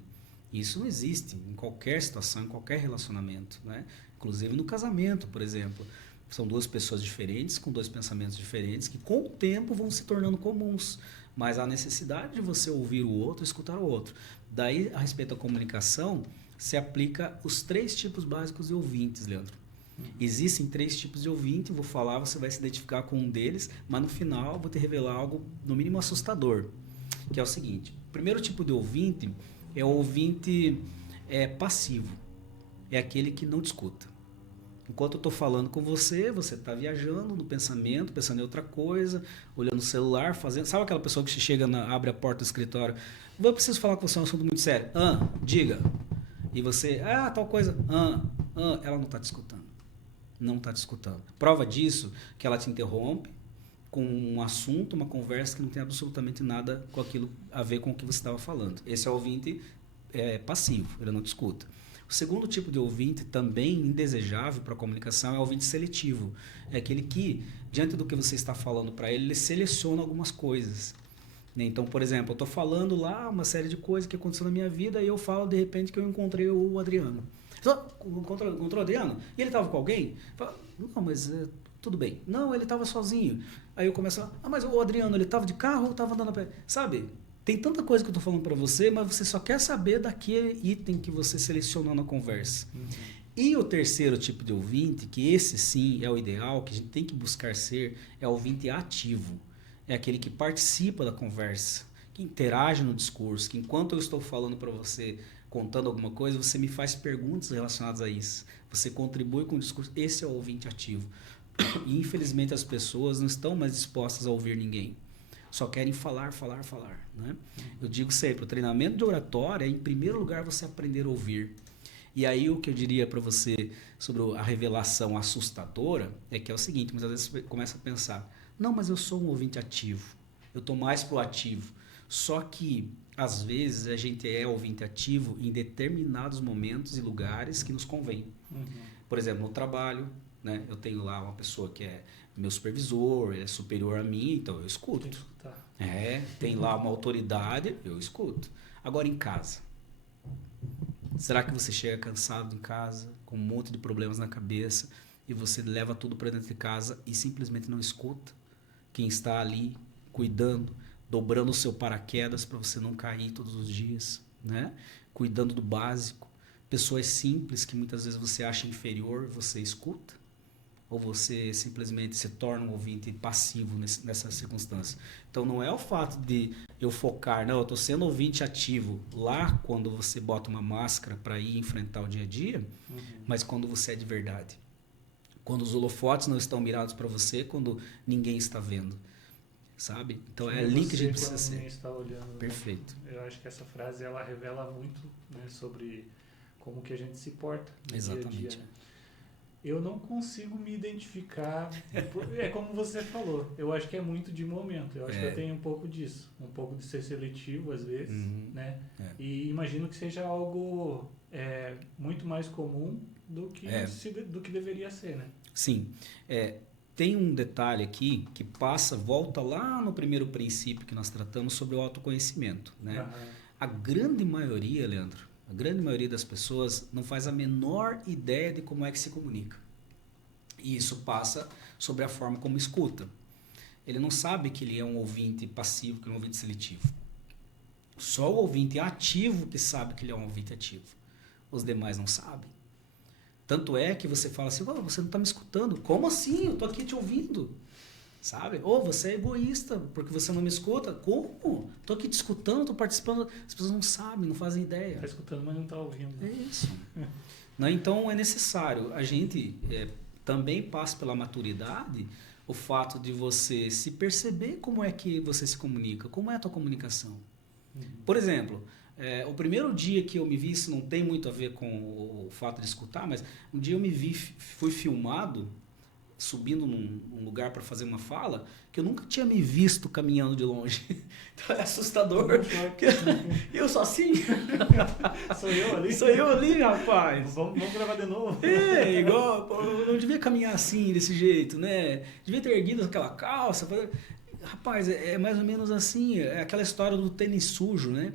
Isso não existe em qualquer situação, em qualquer relacionamento, né? Inclusive no casamento, por exemplo. São duas pessoas diferentes, com dois pensamentos diferentes, que com o tempo vão se tornando comuns. Mas há necessidade de você ouvir o outro, escutar o outro. Daí, a respeito da comunicação, se aplica os 3 tipos básicos de ouvintes, Leandro. Existem 3 tipos de ouvinte, vou falar, você vai se identificar com um deles, mas no final vou te revelar algo, no mínimo, assustador, que é o seguinte. O primeiro tipo de ouvinte é o ouvinte passivo. É aquele que não te escuta. Enquanto eu estou falando com você, você está viajando no pensamento, pensando em outra coisa, olhando no celular, fazendo... Sabe aquela pessoa que chega, abre a porta do escritório? Eu preciso falar com você, é um assunto muito sério. Diga. E você, tal coisa. Ela não está te escutando. Não está te escutando. Prova disso que ela te interrompe com um assunto, uma conversa que não tem absolutamente nada com aquilo a ver com o que você estava falando. Esse é o ouvinte passivo, ele não te escuta. O O segundo tipo de ouvinte, também indesejável para a comunicação, é o ouvinte seletivo. É aquele que, diante do que você está falando para ele seleciona algumas coisas. Né? Então, por exemplo, eu estou falando lá uma série de coisas que aconteceu na minha vida e eu falo, de repente, que eu encontrei o Adriano. Encontrou o Adriano? E ele estava com alguém? Falo, não, mas tudo bem. Não, ele estava sozinho. Aí eu começo a mas o Adriano, ele estava de carro ou estava andando a pé? Sabe? Tem tanta coisa que eu estou falando para você, mas você só quer saber daquele item que você selecionou na conversa. E o terceiro tipo de ouvinte, que esse sim é o ideal, que a gente tem que buscar ser, é o ouvinte ativo. É aquele que participa da conversa, que interage no discurso, que enquanto eu estou falando para você, contando alguma coisa, você me faz perguntas relacionadas a isso. Você contribui com o discurso. Esse é o ouvinte ativo. E infelizmente as pessoas não estão mais dispostas a ouvir ninguém. Só querem falar, falar, falar. Né? Eu digo sempre, o treinamento de oratória é, em primeiro lugar, você aprender a ouvir. E aí o que eu diria para você sobre a revelação assustadora é que é o seguinte, muitas vezes você começa a pensar, não, mas eu sou um ouvinte ativo, eu estou mais pro ativo. Só que, às vezes, a gente é ouvinte ativo em determinados momentos e lugares que nos convém. Por exemplo, no trabalho, né, eu tenho lá uma pessoa que é meu supervisor, ele é superior a mim, então eu escuto. Tem lá uma autoridade, eu escuto. Agora em casa, será que você chega cansado em casa, com um monte de problemas na cabeça, e você leva tudo para dentro de casa e simplesmente não escuta quem está ali cuidando, dobrando o seu paraquedas para você não cair todos os dias, né? Cuidando do básico. Pessoas simples que muitas vezes você acha inferior, você escuta? Ou você simplesmente se torna um ouvinte passivo nessa circunstância? Então não é o fato de eu focar, não, eu estou sendo ouvinte ativo lá quando você bota uma máscara para ir enfrentar o dia a dia, mas quando você é de verdade. Quando os holofotes não estão mirados para você, quando ninguém está vendo. Sabe? Então é ali que a gente precisa ser. Está olhando, perfeito. Né? Eu acho que essa frase ela revela muito, né, sobre como que a gente se porta no Exatamente. dia a dia. Né? Eu não consigo me identificar. É como você falou. Eu acho que é muito de momento. Eu acho que eu tenho um pouco disso. Um pouco de ser seletivo, às vezes. Né? E imagino que seja algo muito mais comum do que deveria ser. Né? Sim. Tem um detalhe aqui que volta lá no primeiro princípio que nós tratamos sobre o autoconhecimento. Né? A grande maioria, Leandro, a grande maioria das pessoas não faz a menor ideia de como é que se comunica. E isso passa sobre a forma como escuta. Ele não sabe que ele é um ouvinte passivo, que ele é um ouvinte seletivo. Só o ouvinte ativo que sabe que ele é um ouvinte ativo. Os demais não sabem. Tanto é que você fala assim, você não está me escutando. Como assim? Eu estou aqui te ouvindo. Sabe? Ou você é egoísta porque você não me escuta. Como? Estou aqui te escutando, estou participando. As pessoas não sabem, não fazem ideia. Está escutando, mas não está ouvindo. É isso. Então é necessário. A gente também passa pela maturidade o fato de você se perceber como é que você se comunica, como é a tua comunicação. Por exemplo, o primeiro dia que eu me vi, isso não tem muito a ver com o fato de escutar, mas um dia eu me vi, fui filmado subindo num lugar para fazer uma fala, que eu nunca tinha me visto caminhando de longe. Então é assustador. Eu sou assim. Sou eu ali? Sou eu ali, rapaz. Vamos gravar de novo. Igual, eu não devia caminhar assim, desse jeito, né? Devia ter erguido aquela calça. Rapaz, é mais ou menos assim, é aquela história do tênis sujo, né?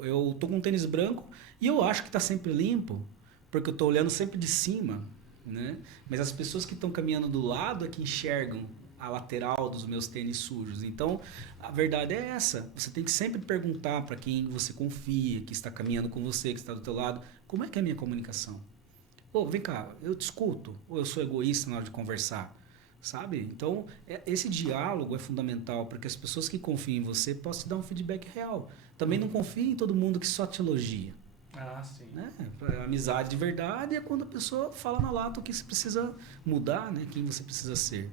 Eu tô com um tênis branco e eu acho que tá sempre limpo, porque eu tô olhando sempre de cima. Né? Mas as pessoas que estão caminhando do lado é que enxergam a lateral dos meus tênis sujos. Então, a verdade é essa. Você tem que sempre perguntar para quem você confia, que está caminhando com você, que está do teu lado, como é que é a minha comunicação? Vem cá, eu te escuto? Ou eu sou egoísta na hora de conversar? Sabe? Então, esse diálogo é fundamental para que as pessoas que confiam em você possam te dar um feedback real. Também não confie em todo mundo que só te elogia. Sim. Né? A amizade de verdade é quando a pessoa fala na lata o que você precisa mudar, né? Quem você precisa ser.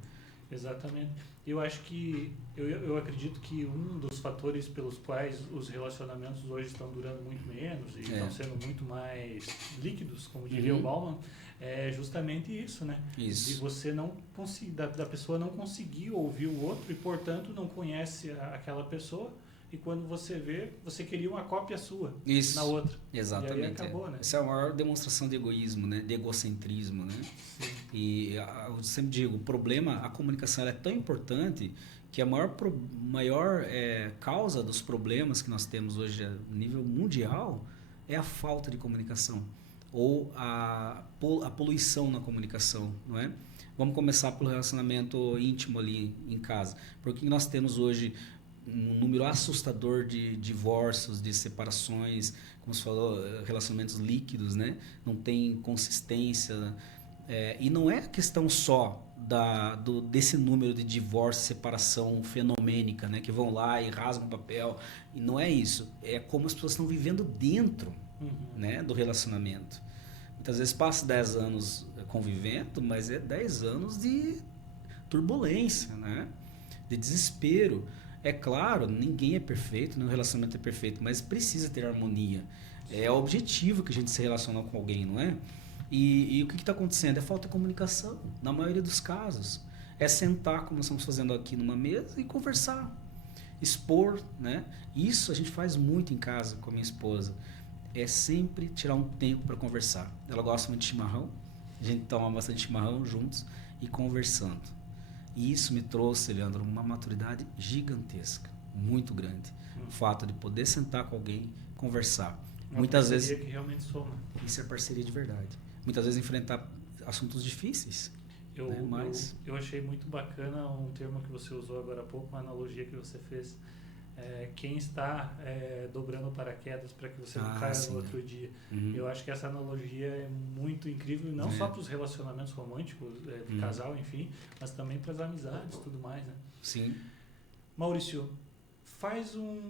Exatamente. Eu acho que, eu acredito que um dos fatores pelos quais os relacionamentos hoje estão durando muito menos e estão sendo muito mais líquidos, como diria o Bauman, é justamente isso, né? Isso. De você não conseguir, da pessoa não conseguir ouvir o outro e, portanto, não conhece aquela pessoa e quando você vê, você queria uma cópia sua Isso. na outra. Exatamente. E aí acabou, né? Essa é a maior demonstração de egoísmo, né? De egocentrismo, né? Sim. E eu sempre digo, o problema, a comunicação ela é tão importante que a maior causa dos problemas que nós temos hoje a nível mundial é a falta de comunicação ou a poluição na comunicação, não é? Vamos começar pelo relacionamento íntimo ali em casa. Porque nós temos hoje um número assustador de divórcios, de separações, como você falou, relacionamentos líquidos, né? Não tem consistência. E não é questão só desse número de divórcio, separação fenomênica, né? Que vão lá e rasgam papel. E não é isso. É como as pessoas estão vivendo dentro, né? Do relacionamento. Muitas vezes passa 10 anos convivendo, mas é 10 anos de turbulência, né? De desespero. É claro, ninguém é perfeito, nenhum relacionamento é perfeito, mas precisa ter harmonia. É o objetivo que a gente se relaciona com alguém, não é? E o que está acontecendo? É falta de comunicação, na maioria dos casos. É sentar, como nós estamos fazendo aqui numa mesa, e conversar. Expor, né? Isso a gente faz muito em casa com a minha esposa. É sempre tirar um tempo para conversar. Ela gosta muito de chimarrão, a gente toma bastante chimarrão juntos e conversando. E isso me trouxe, Leandro, uma maturidade gigantesca, muito grande. O fato de poder sentar com alguém, conversar. Uma Muitas parceria vezes que realmente soma. isso é parceria de verdade. Muitas vezes enfrentar assuntos difíceis. Eu achei muito bacana um termo que você usou agora há pouco, uma analogia que você fez. Quem está dobrando paraquedas para que você não caia sim. no outro dia. Uhum. Eu acho que essa analogia é muito incrível, não só para os relacionamentos românticos, de casal, enfim, mas também para as amizades e tudo mais, né? Sim. Maurício,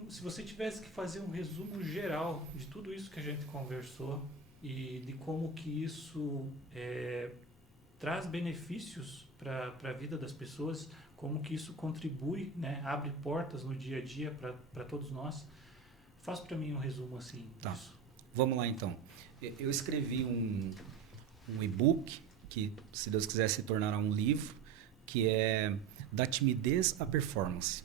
se você tivesse que fazer um resumo geral de tudo isso que a gente conversou e de como que isso traz benefícios para a vida das pessoas, como que isso contribui, né, abre portas no dia a dia para todos nós. Faz para mim um resumo assim. Tá. Disso. Vamos lá então. Eu escrevi um e-book que, se Deus quiser, se tornará um livro, que é Da Timidez à Performance.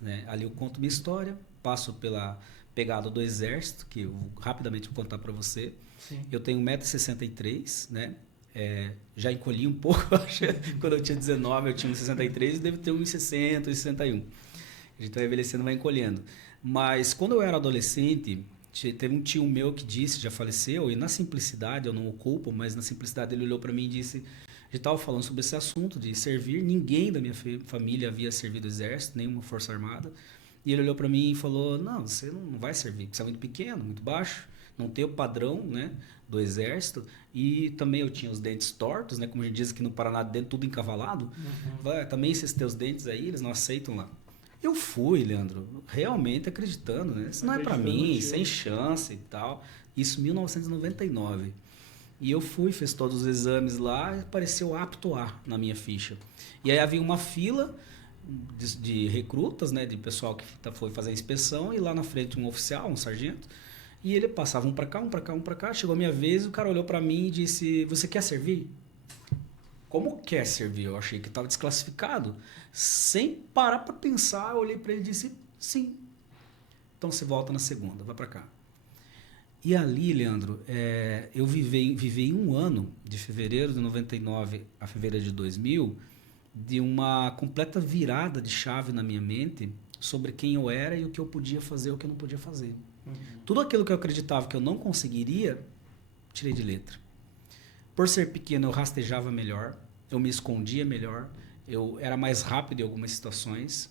Né? Ali eu conto minha história, passo pela pegada do exército, que eu rapidamente vou contar para você. Sim. Eu tenho 1,63 m, né? Já encolhi um pouco, quando eu tinha 19 eu tinha 1,63 e devo ter 1,60, 1,61. A gente vai envelhecendo, vai encolhendo. Mas quando eu era adolescente, teve um tio meu que disse, já faleceu, e na simplicidade, eu não o culpo, mas na simplicidade ele olhou para mim e disse, a gente estava falando sobre esse assunto de servir, ninguém da minha família havia servido o exército, nenhuma força armada, e ele olhou para mim e falou, não, você não vai servir, você é muito pequeno, muito baixo, não tem o padrão, né, do exército, e também eu tinha os dentes tortos, né, como a gente diz aqui no Paraná, dentro tudo encavalado, também esses teus dentes aí, eles não aceitam lá. Eu fui, Leandro, realmente acreditando, né, isso não é para mim, sem chance e tal, isso em 1999. E eu fui, fiz todos os exames lá e apareceu apto A na minha ficha. E aí havia uma fila de recrutas, né, de pessoal que foi fazer a inspeção, e lá na frente um oficial, um sargento, e ele passava um para cá, um para cá, um para cá. Chegou a minha vez, o cara olhou para mim e disse, você quer servir? Como quer servir? Eu achei que estava desclassificado. Sem parar para pensar, eu olhei para ele e disse, sim. Então você volta na segunda, vai para cá. E ali, Leandro, eu vivi um ano, de fevereiro de 99 a fevereiro de 2000, de uma completa virada de chave na minha mente sobre quem eu era e o que eu podia fazer e o que eu não podia fazer. Tudo aquilo que eu acreditava que eu não conseguiria, tirei de letra. Por ser pequeno, eu rastejava melhor, eu me escondia melhor, eu era mais rápido em algumas situações.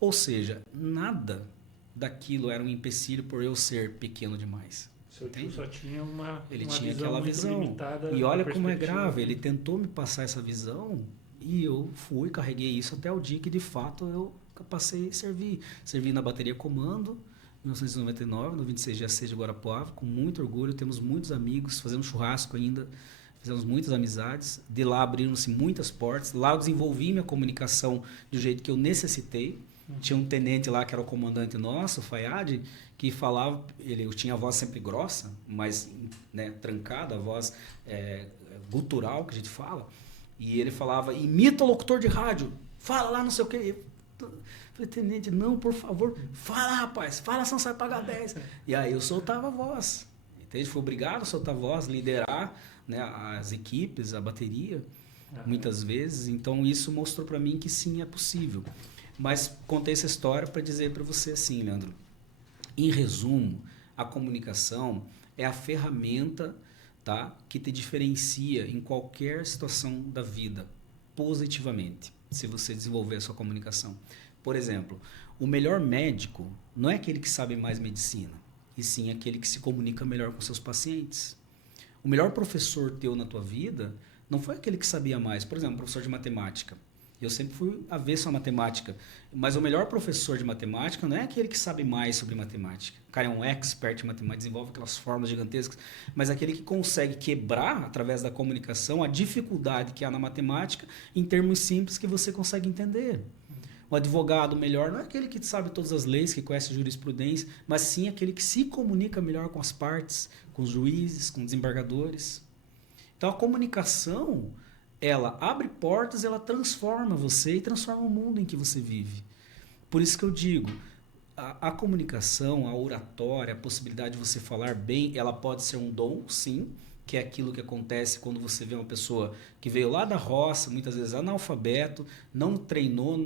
Ou seja, nada daquilo era um empecilho por eu ser pequeno demais. Seu tio só tinha ele uma tinha visão aquela muito visão. limitada. E olha da como é perspectiva. grave, ele tentou me passar essa visão e eu fui, carreguei isso até o dia que de fato eu passei a servir. Servi na bateria comando, em 1999, no 26GAC de Guarapuava, com muito orgulho, temos muitos amigos, fazemos churrasco ainda, fizemos muitas amizades, de lá abriram-se muitas portas, lá eu desenvolvi minha comunicação do jeito que eu necessitei. Tinha um tenente lá que era o comandante nosso, o Fayad, que falava, ele tinha a voz sempre grossa, mas, né, trancada, a voz gutural que a gente fala, e ele falava, imita o locutor de rádio, fala lá não sei o quê. Falei, tenente, não, por favor, fala, rapaz, fala, senão você vai pagar 10. E aí eu soltava a voz. Entende? Fui obrigado a soltar a voz, liderar, né, as equipes, a bateria, muitas vezes. Então isso mostrou para mim que sim, é possível. Mas contei essa história para dizer para você assim, Leandro. Em resumo, a comunicação é a ferramenta, tá, que te diferencia em qualquer situação da vida, positivamente, se você desenvolver a sua comunicação. Por exemplo, o melhor médico não é aquele que sabe mais medicina, e sim aquele que se comunica melhor com seus pacientes. O melhor professor teu na tua vida não foi aquele que sabia mais. Por exemplo, professor de matemática. Eu sempre fui avesso à matemática. Mas o melhor professor de matemática não é aquele que sabe mais sobre matemática. O cara é um expert em matemática, desenvolve aquelas fórmulas gigantescas. Mas aquele que consegue quebrar, através da comunicação, a dificuldade que há na matemática em termos simples que você consegue entender. O advogado melhor não é aquele que sabe todas as leis, que conhece jurisprudência, mas sim aquele que se comunica melhor com as partes, com os juízes, com os desembargadores. Então a comunicação, ela abre portas, ela transforma você e transforma o mundo em que você vive. Por isso que eu digo, a comunicação, a oratória, a possibilidade de você falar bem, ela pode ser um dom, sim, que é aquilo que acontece quando você vê uma pessoa que veio lá da roça, muitas vezes analfabeto, não treinou,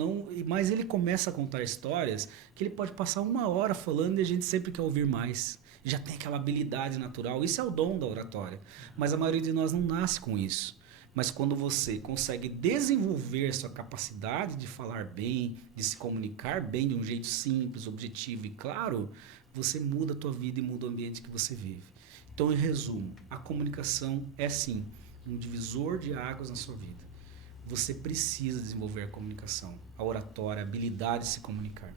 mas ele começa a contar histórias que ele pode passar 1 hora falando e a gente sempre quer ouvir mais. Já tem aquela habilidade natural, isso é o dom da oratória. Mas a maioria de nós não nasce com isso. Mas quando você consegue desenvolver sua capacidade de falar bem, de se comunicar bem de um jeito simples, objetivo e claro, você muda a tua vida e muda o ambiente que você vive. Então, em resumo, a comunicação é sim um divisor de águas na sua vida. Você precisa desenvolver a comunicação, a oratória, a habilidade de se comunicar.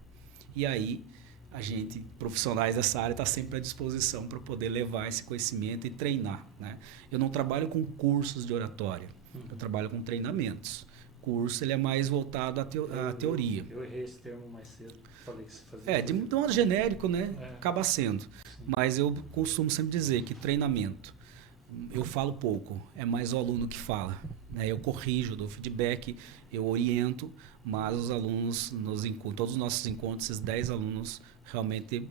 E aí, a gente, profissionais dessa área, está sempre à disposição para poder levar esse conhecimento e treinar, né? Eu não trabalho com cursos de oratória, eu trabalho com treinamentos. Curso ele é mais voltado à teoria. Eu errei esse termo mais cedo. Falei que você fazia. De modo genérico, né? Acaba sendo. Mas eu costumo sempre dizer que treinamento, eu falo pouco, é mais o aluno que fala, né? Eu corrijo, dou feedback, eu oriento, mas os alunos, todos os nossos encontros, esses 10 alunos realmente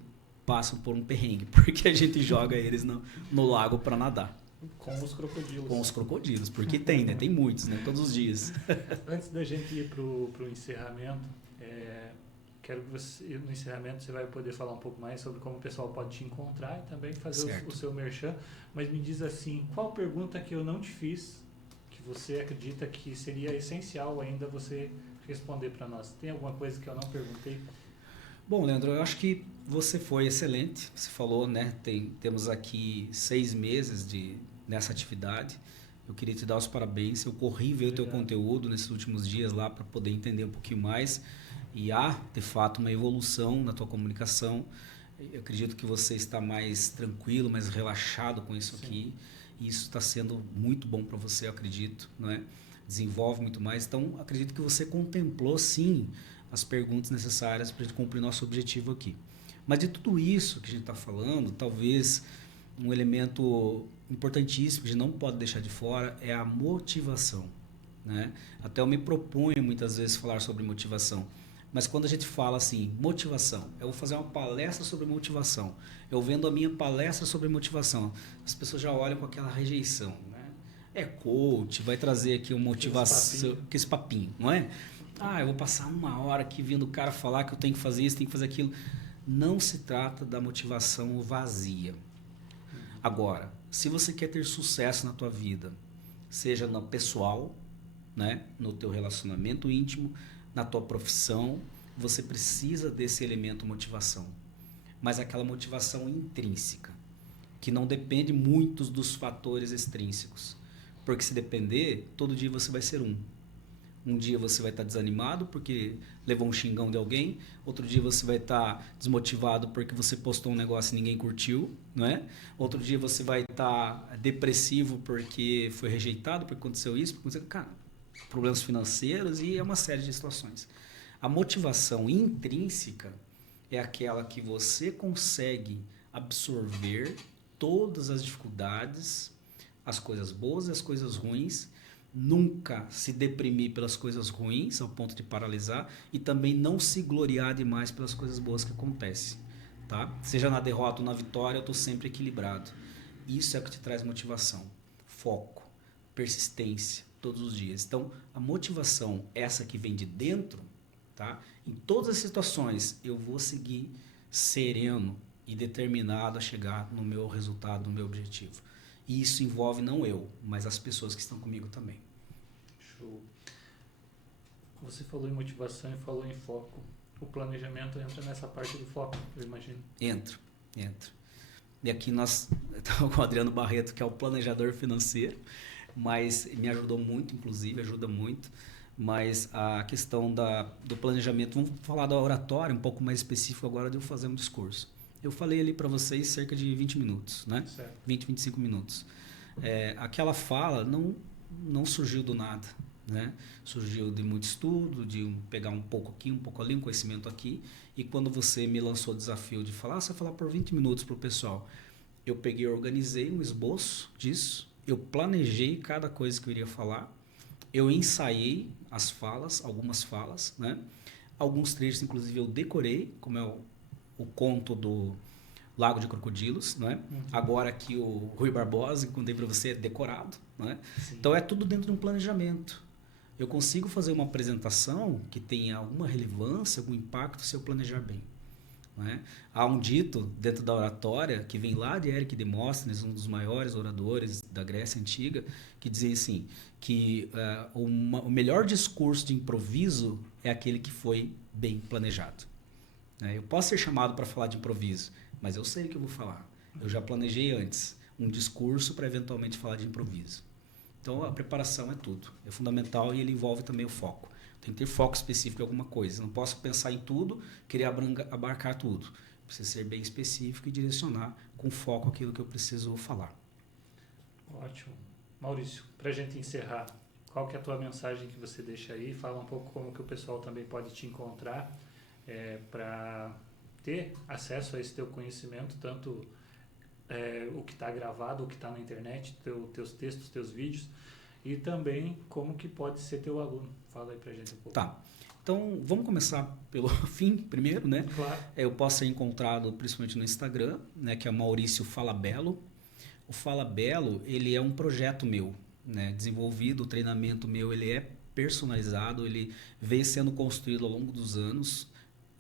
passam por um perrengue, porque a gente joga eles no lago para nadar. Com os crocodilos. Com os crocodilos, porque tem, né? Tem muitos, né? Todos os dias. Antes da gente ir para o encerramento, quero que você, no encerramento, você vai poder falar um pouco mais sobre como o pessoal pode te encontrar e também fazer o seu merchan. Mas me diz assim, qual pergunta que eu não te fiz, que você acredita que seria essencial ainda você responder para nós? Tem alguma coisa que eu não perguntei? Bom, Leandro, eu acho que você foi excelente. Você falou, né? Temos aqui 6 meses nessa atividade. Eu queria te dar os parabéns. Eu corri ver o teu conteúdo nesses últimos dias lá para poder entender um pouquinho mais. E há, de fato, uma evolução na tua comunicação. Eu acredito que você está mais tranquilo, mais relaxado com isso aqui. E isso está sendo muito bom para você, eu acredito, não é? Desenvolve muito mais. Então, acredito que você contemplou, sim, as perguntas necessárias para a gente cumprir nosso objetivo aqui. Mas de tudo isso que a gente está falando, talvez um elemento importantíssimo que a gente não pode deixar de fora é a motivação, né? Até eu me proponho muitas vezes falar sobre motivação. Mas quando a gente fala assim, motivação, eu vou fazer uma palestra sobre motivação, eu vendo a minha palestra sobre motivação, as pessoas já olham com aquela rejeição, né? É coach, vai trazer aqui uma motivação, que esse papinho, não é? Eu vou passar 1 hora aqui vendo o cara falar que eu tenho que fazer isso, tenho que fazer aquilo. Não se trata da motivação vazia. Agora, se você quer ter sucesso na tua vida, seja no pessoal, né, no teu relacionamento íntimo, na tua profissão, você precisa desse elemento motivação. Mas aquela motivação intrínseca, que não depende muito dos fatores extrínsecos. Porque se depender, todo dia você vai ser um dia você vai estar desanimado porque levou um xingão de alguém. Outro dia você vai estar desmotivado porque você postou um negócio e ninguém curtiu, não é? Outro dia você vai estar depressivo porque foi rejeitado, porque aconteceu isso, porque aconteceu... Cara, problemas financeiros e é uma série de situações. A motivação intrínseca é aquela que você consegue absorver todas as dificuldades, as coisas boas e as coisas ruins, nunca se deprimir pelas coisas ruins ao ponto de paralisar e também não se gloriar demais pelas coisas boas que acontecem, tá? Seja na derrota ou na vitória, eu estou sempre equilibrado. Isso é o que te traz motivação, foco, persistência todos os dias. Então, a motivação, essa que vem de dentro, tá? Em todas as situações, eu vou seguir sereno e determinado a chegar no meu resultado, no meu objetivo. E isso envolve não eu, mas as pessoas que estão comigo também. Show. Você falou em motivação e falou em foco. O planejamento entra nessa parte do foco, eu imagino. Entra. E aqui nós estamos com o Adriano Barreto, que é o planejador financeiro, mas me ajudou muito, inclusive, ajuda muito. Mas a questão do planejamento, vamos falar da oratória um pouco mais específico agora de eu fazer um discurso. Eu falei ali para vocês cerca de 20 minutos, né? Certo. 20, 25 minutos. Aquela fala não surgiu do nada, né? Surgiu de muito estudo, de pegar um pouco aqui, um pouco ali, um conhecimento aqui. E quando você me lançou o desafio de falar, você vai falar por 20 minutos para o pessoal. Eu peguei, organizei um esboço disso, eu planejei cada coisa que eu iria falar, eu ensaiei as falas, algumas falas, né? Alguns trechos, inclusive, eu decorei, como é o conto do Lago de Crocodilos, né? Agora aqui o Rui Barbosa, que contei para você, é decorado, né? Então é tudo dentro de um planejamento. Eu consigo fazer uma apresentação que tenha alguma relevância, algum impacto se eu planejar bem, né? Há um dito dentro da oratória que vem lá de Eric Demóstenes, um dos maiores oradores da Grécia Antiga, que dizia assim, que o melhor discurso de improviso é aquele que foi bem planejado. Eu posso ser chamado para falar de improviso, mas eu sei o que eu vou falar. Eu já planejei antes um discurso para eventualmente falar de improviso. Então a preparação é tudo, é fundamental e ele envolve também o foco. Tem que ter foco específico em alguma coisa. Não posso pensar em tudo, querer abarcar tudo. Precisa ser bem específico e direcionar com foco aquilo que eu preciso falar. Ótimo. Maurício, para a gente encerrar, qual que é a tua mensagem que você deixa aí? Fala um pouco como que o pessoal também pode te encontrar para ter acesso a esse teu conhecimento, tanto o que está gravado, o que está na internet, teus textos, teus vídeos, e também como que pode ser teu aluno. Fala aí pra gente um pouco. Tá. Então, vamos começar pelo fim primeiro, né? Claro. Eu posso ser encontrado principalmente no Instagram, né? Que é Maurício Falabella. O Falabella, ele é um projeto meu, né? Desenvolvido, o treinamento meu, ele é personalizado, ele veio sendo construído ao longo dos anos,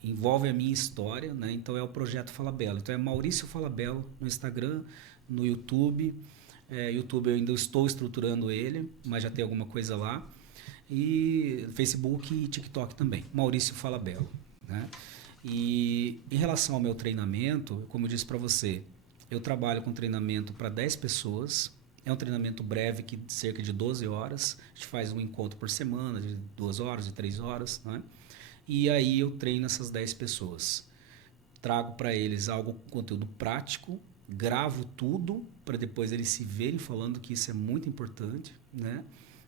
envolve a minha história, né? Então, é o projeto Falabella. Então, é Maurício Falabella no Instagram, no YouTube. YouTube eu ainda estou estruturando ele, mas já tem alguma coisa lá. E Facebook e TikTok também, Maurício Falabella, né? E em relação ao meu treinamento, como eu disse para você, eu trabalho com treinamento para 10 pessoas, é um treinamento breve, que cerca de 12 horas, a gente faz um encontro por semana, de 2 horas, de 3 horas, né? E aí eu treino essas 10 pessoas, trago para eles conteúdo prático, gravo tudo para depois eles se verem falando que isso é muito importante, né?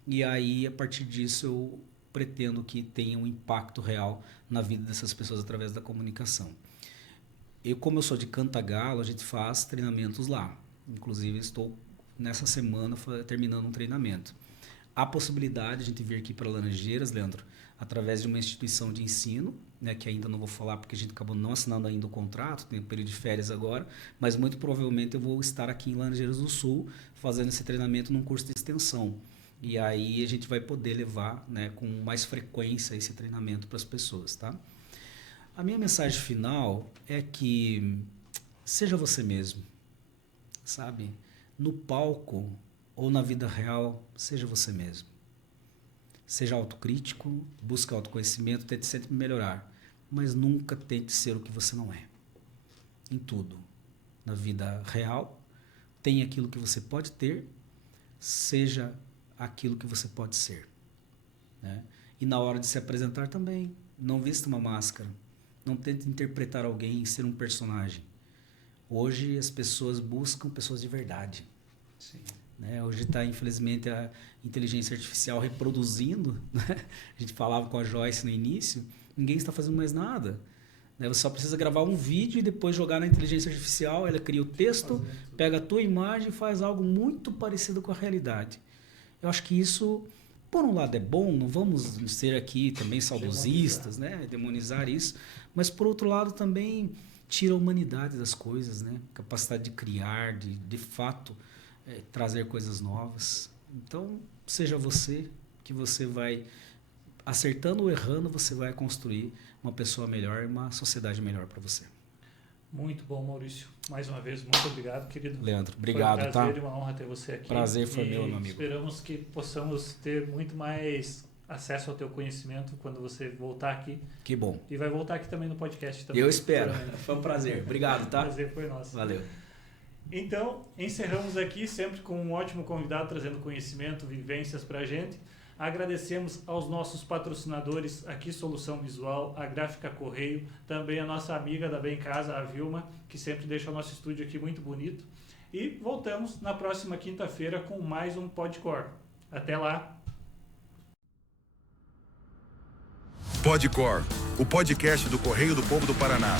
E aí, a partir disso, eu pretendo que tenha um impacto real na vida dessas pessoas através da comunicação. Como eu sou de Cantagalo, a gente faz treinamentos lá. Inclusive, estou nessa semana terminando um treinamento. Há possibilidade de a gente vir aqui para Laranjeiras, Leandro, através de uma instituição de ensino, né, que ainda não vou falar porque a gente acabou não assinando ainda o contrato, tem um período de férias agora, mas muito provavelmente eu vou estar aqui em Laranjeiras do Sul fazendo esse treinamento num curso de extensão. E aí a gente vai poder levar, né, com mais frequência esse treinamento para as pessoas, tá? A minha mensagem final é que seja você mesmo, sabe? No palco ou na vida real, seja você mesmo. Seja autocrítico, busque autoconhecimento, tente sempre melhorar, mas nunca tente ser o que você não é. Em tudo. Na vida real, tenha aquilo que você pode ter, seja aquilo que você pode ser, né? E na hora de se apresentar também, não vista uma máscara, não tente interpretar alguém e ser um personagem. Hoje as pessoas buscam pessoas de verdade. Sim. Né? Hoje está, infelizmente, a inteligência artificial reproduzindo, né? A gente falava com a Joyce no início, ninguém está fazendo mais nada, né? Você só precisa gravar um vídeo e depois jogar na inteligência artificial, ela cria o texto, pega a tua imagem e faz algo muito parecido com a realidade. Eu acho que isso, por um lado, é bom, não vamos ser aqui também saudosistas, né? Demonizar isso, mas por outro lado também tira a humanidade das coisas, né? Capacidade de criar, de fato, trazer coisas novas. Então, seja você, que você vai, acertando ou errando, você vai construir uma pessoa melhor e uma sociedade melhor para você. Muito bom, Maurício. Mais uma vez, muito obrigado, querido. Leandro, obrigado, foi um tá? prazer e uma honra ter você aqui. Prazer foi meu, meu amigo. Esperamos que possamos ter muito mais acesso ao teu conhecimento quando você voltar aqui. Que bom. E vai voltar aqui também no podcast. Também, Eu espero. Foi um prazer. Obrigado, tá? O prazer foi nosso. Valeu. Então, encerramos aqui sempre com um ótimo convidado trazendo conhecimento, vivências pra gente. Agradecemos aos nossos patrocinadores aqui, Solução Visual, a Gráfica Correio, também a nossa amiga da Bem Casa, a Vilma, que sempre deixa o nosso estúdio aqui muito bonito. E voltamos na próxima quinta-feira com mais um Podcor. Até lá! Podcor, o podcast do Correio do Povo do Paraná.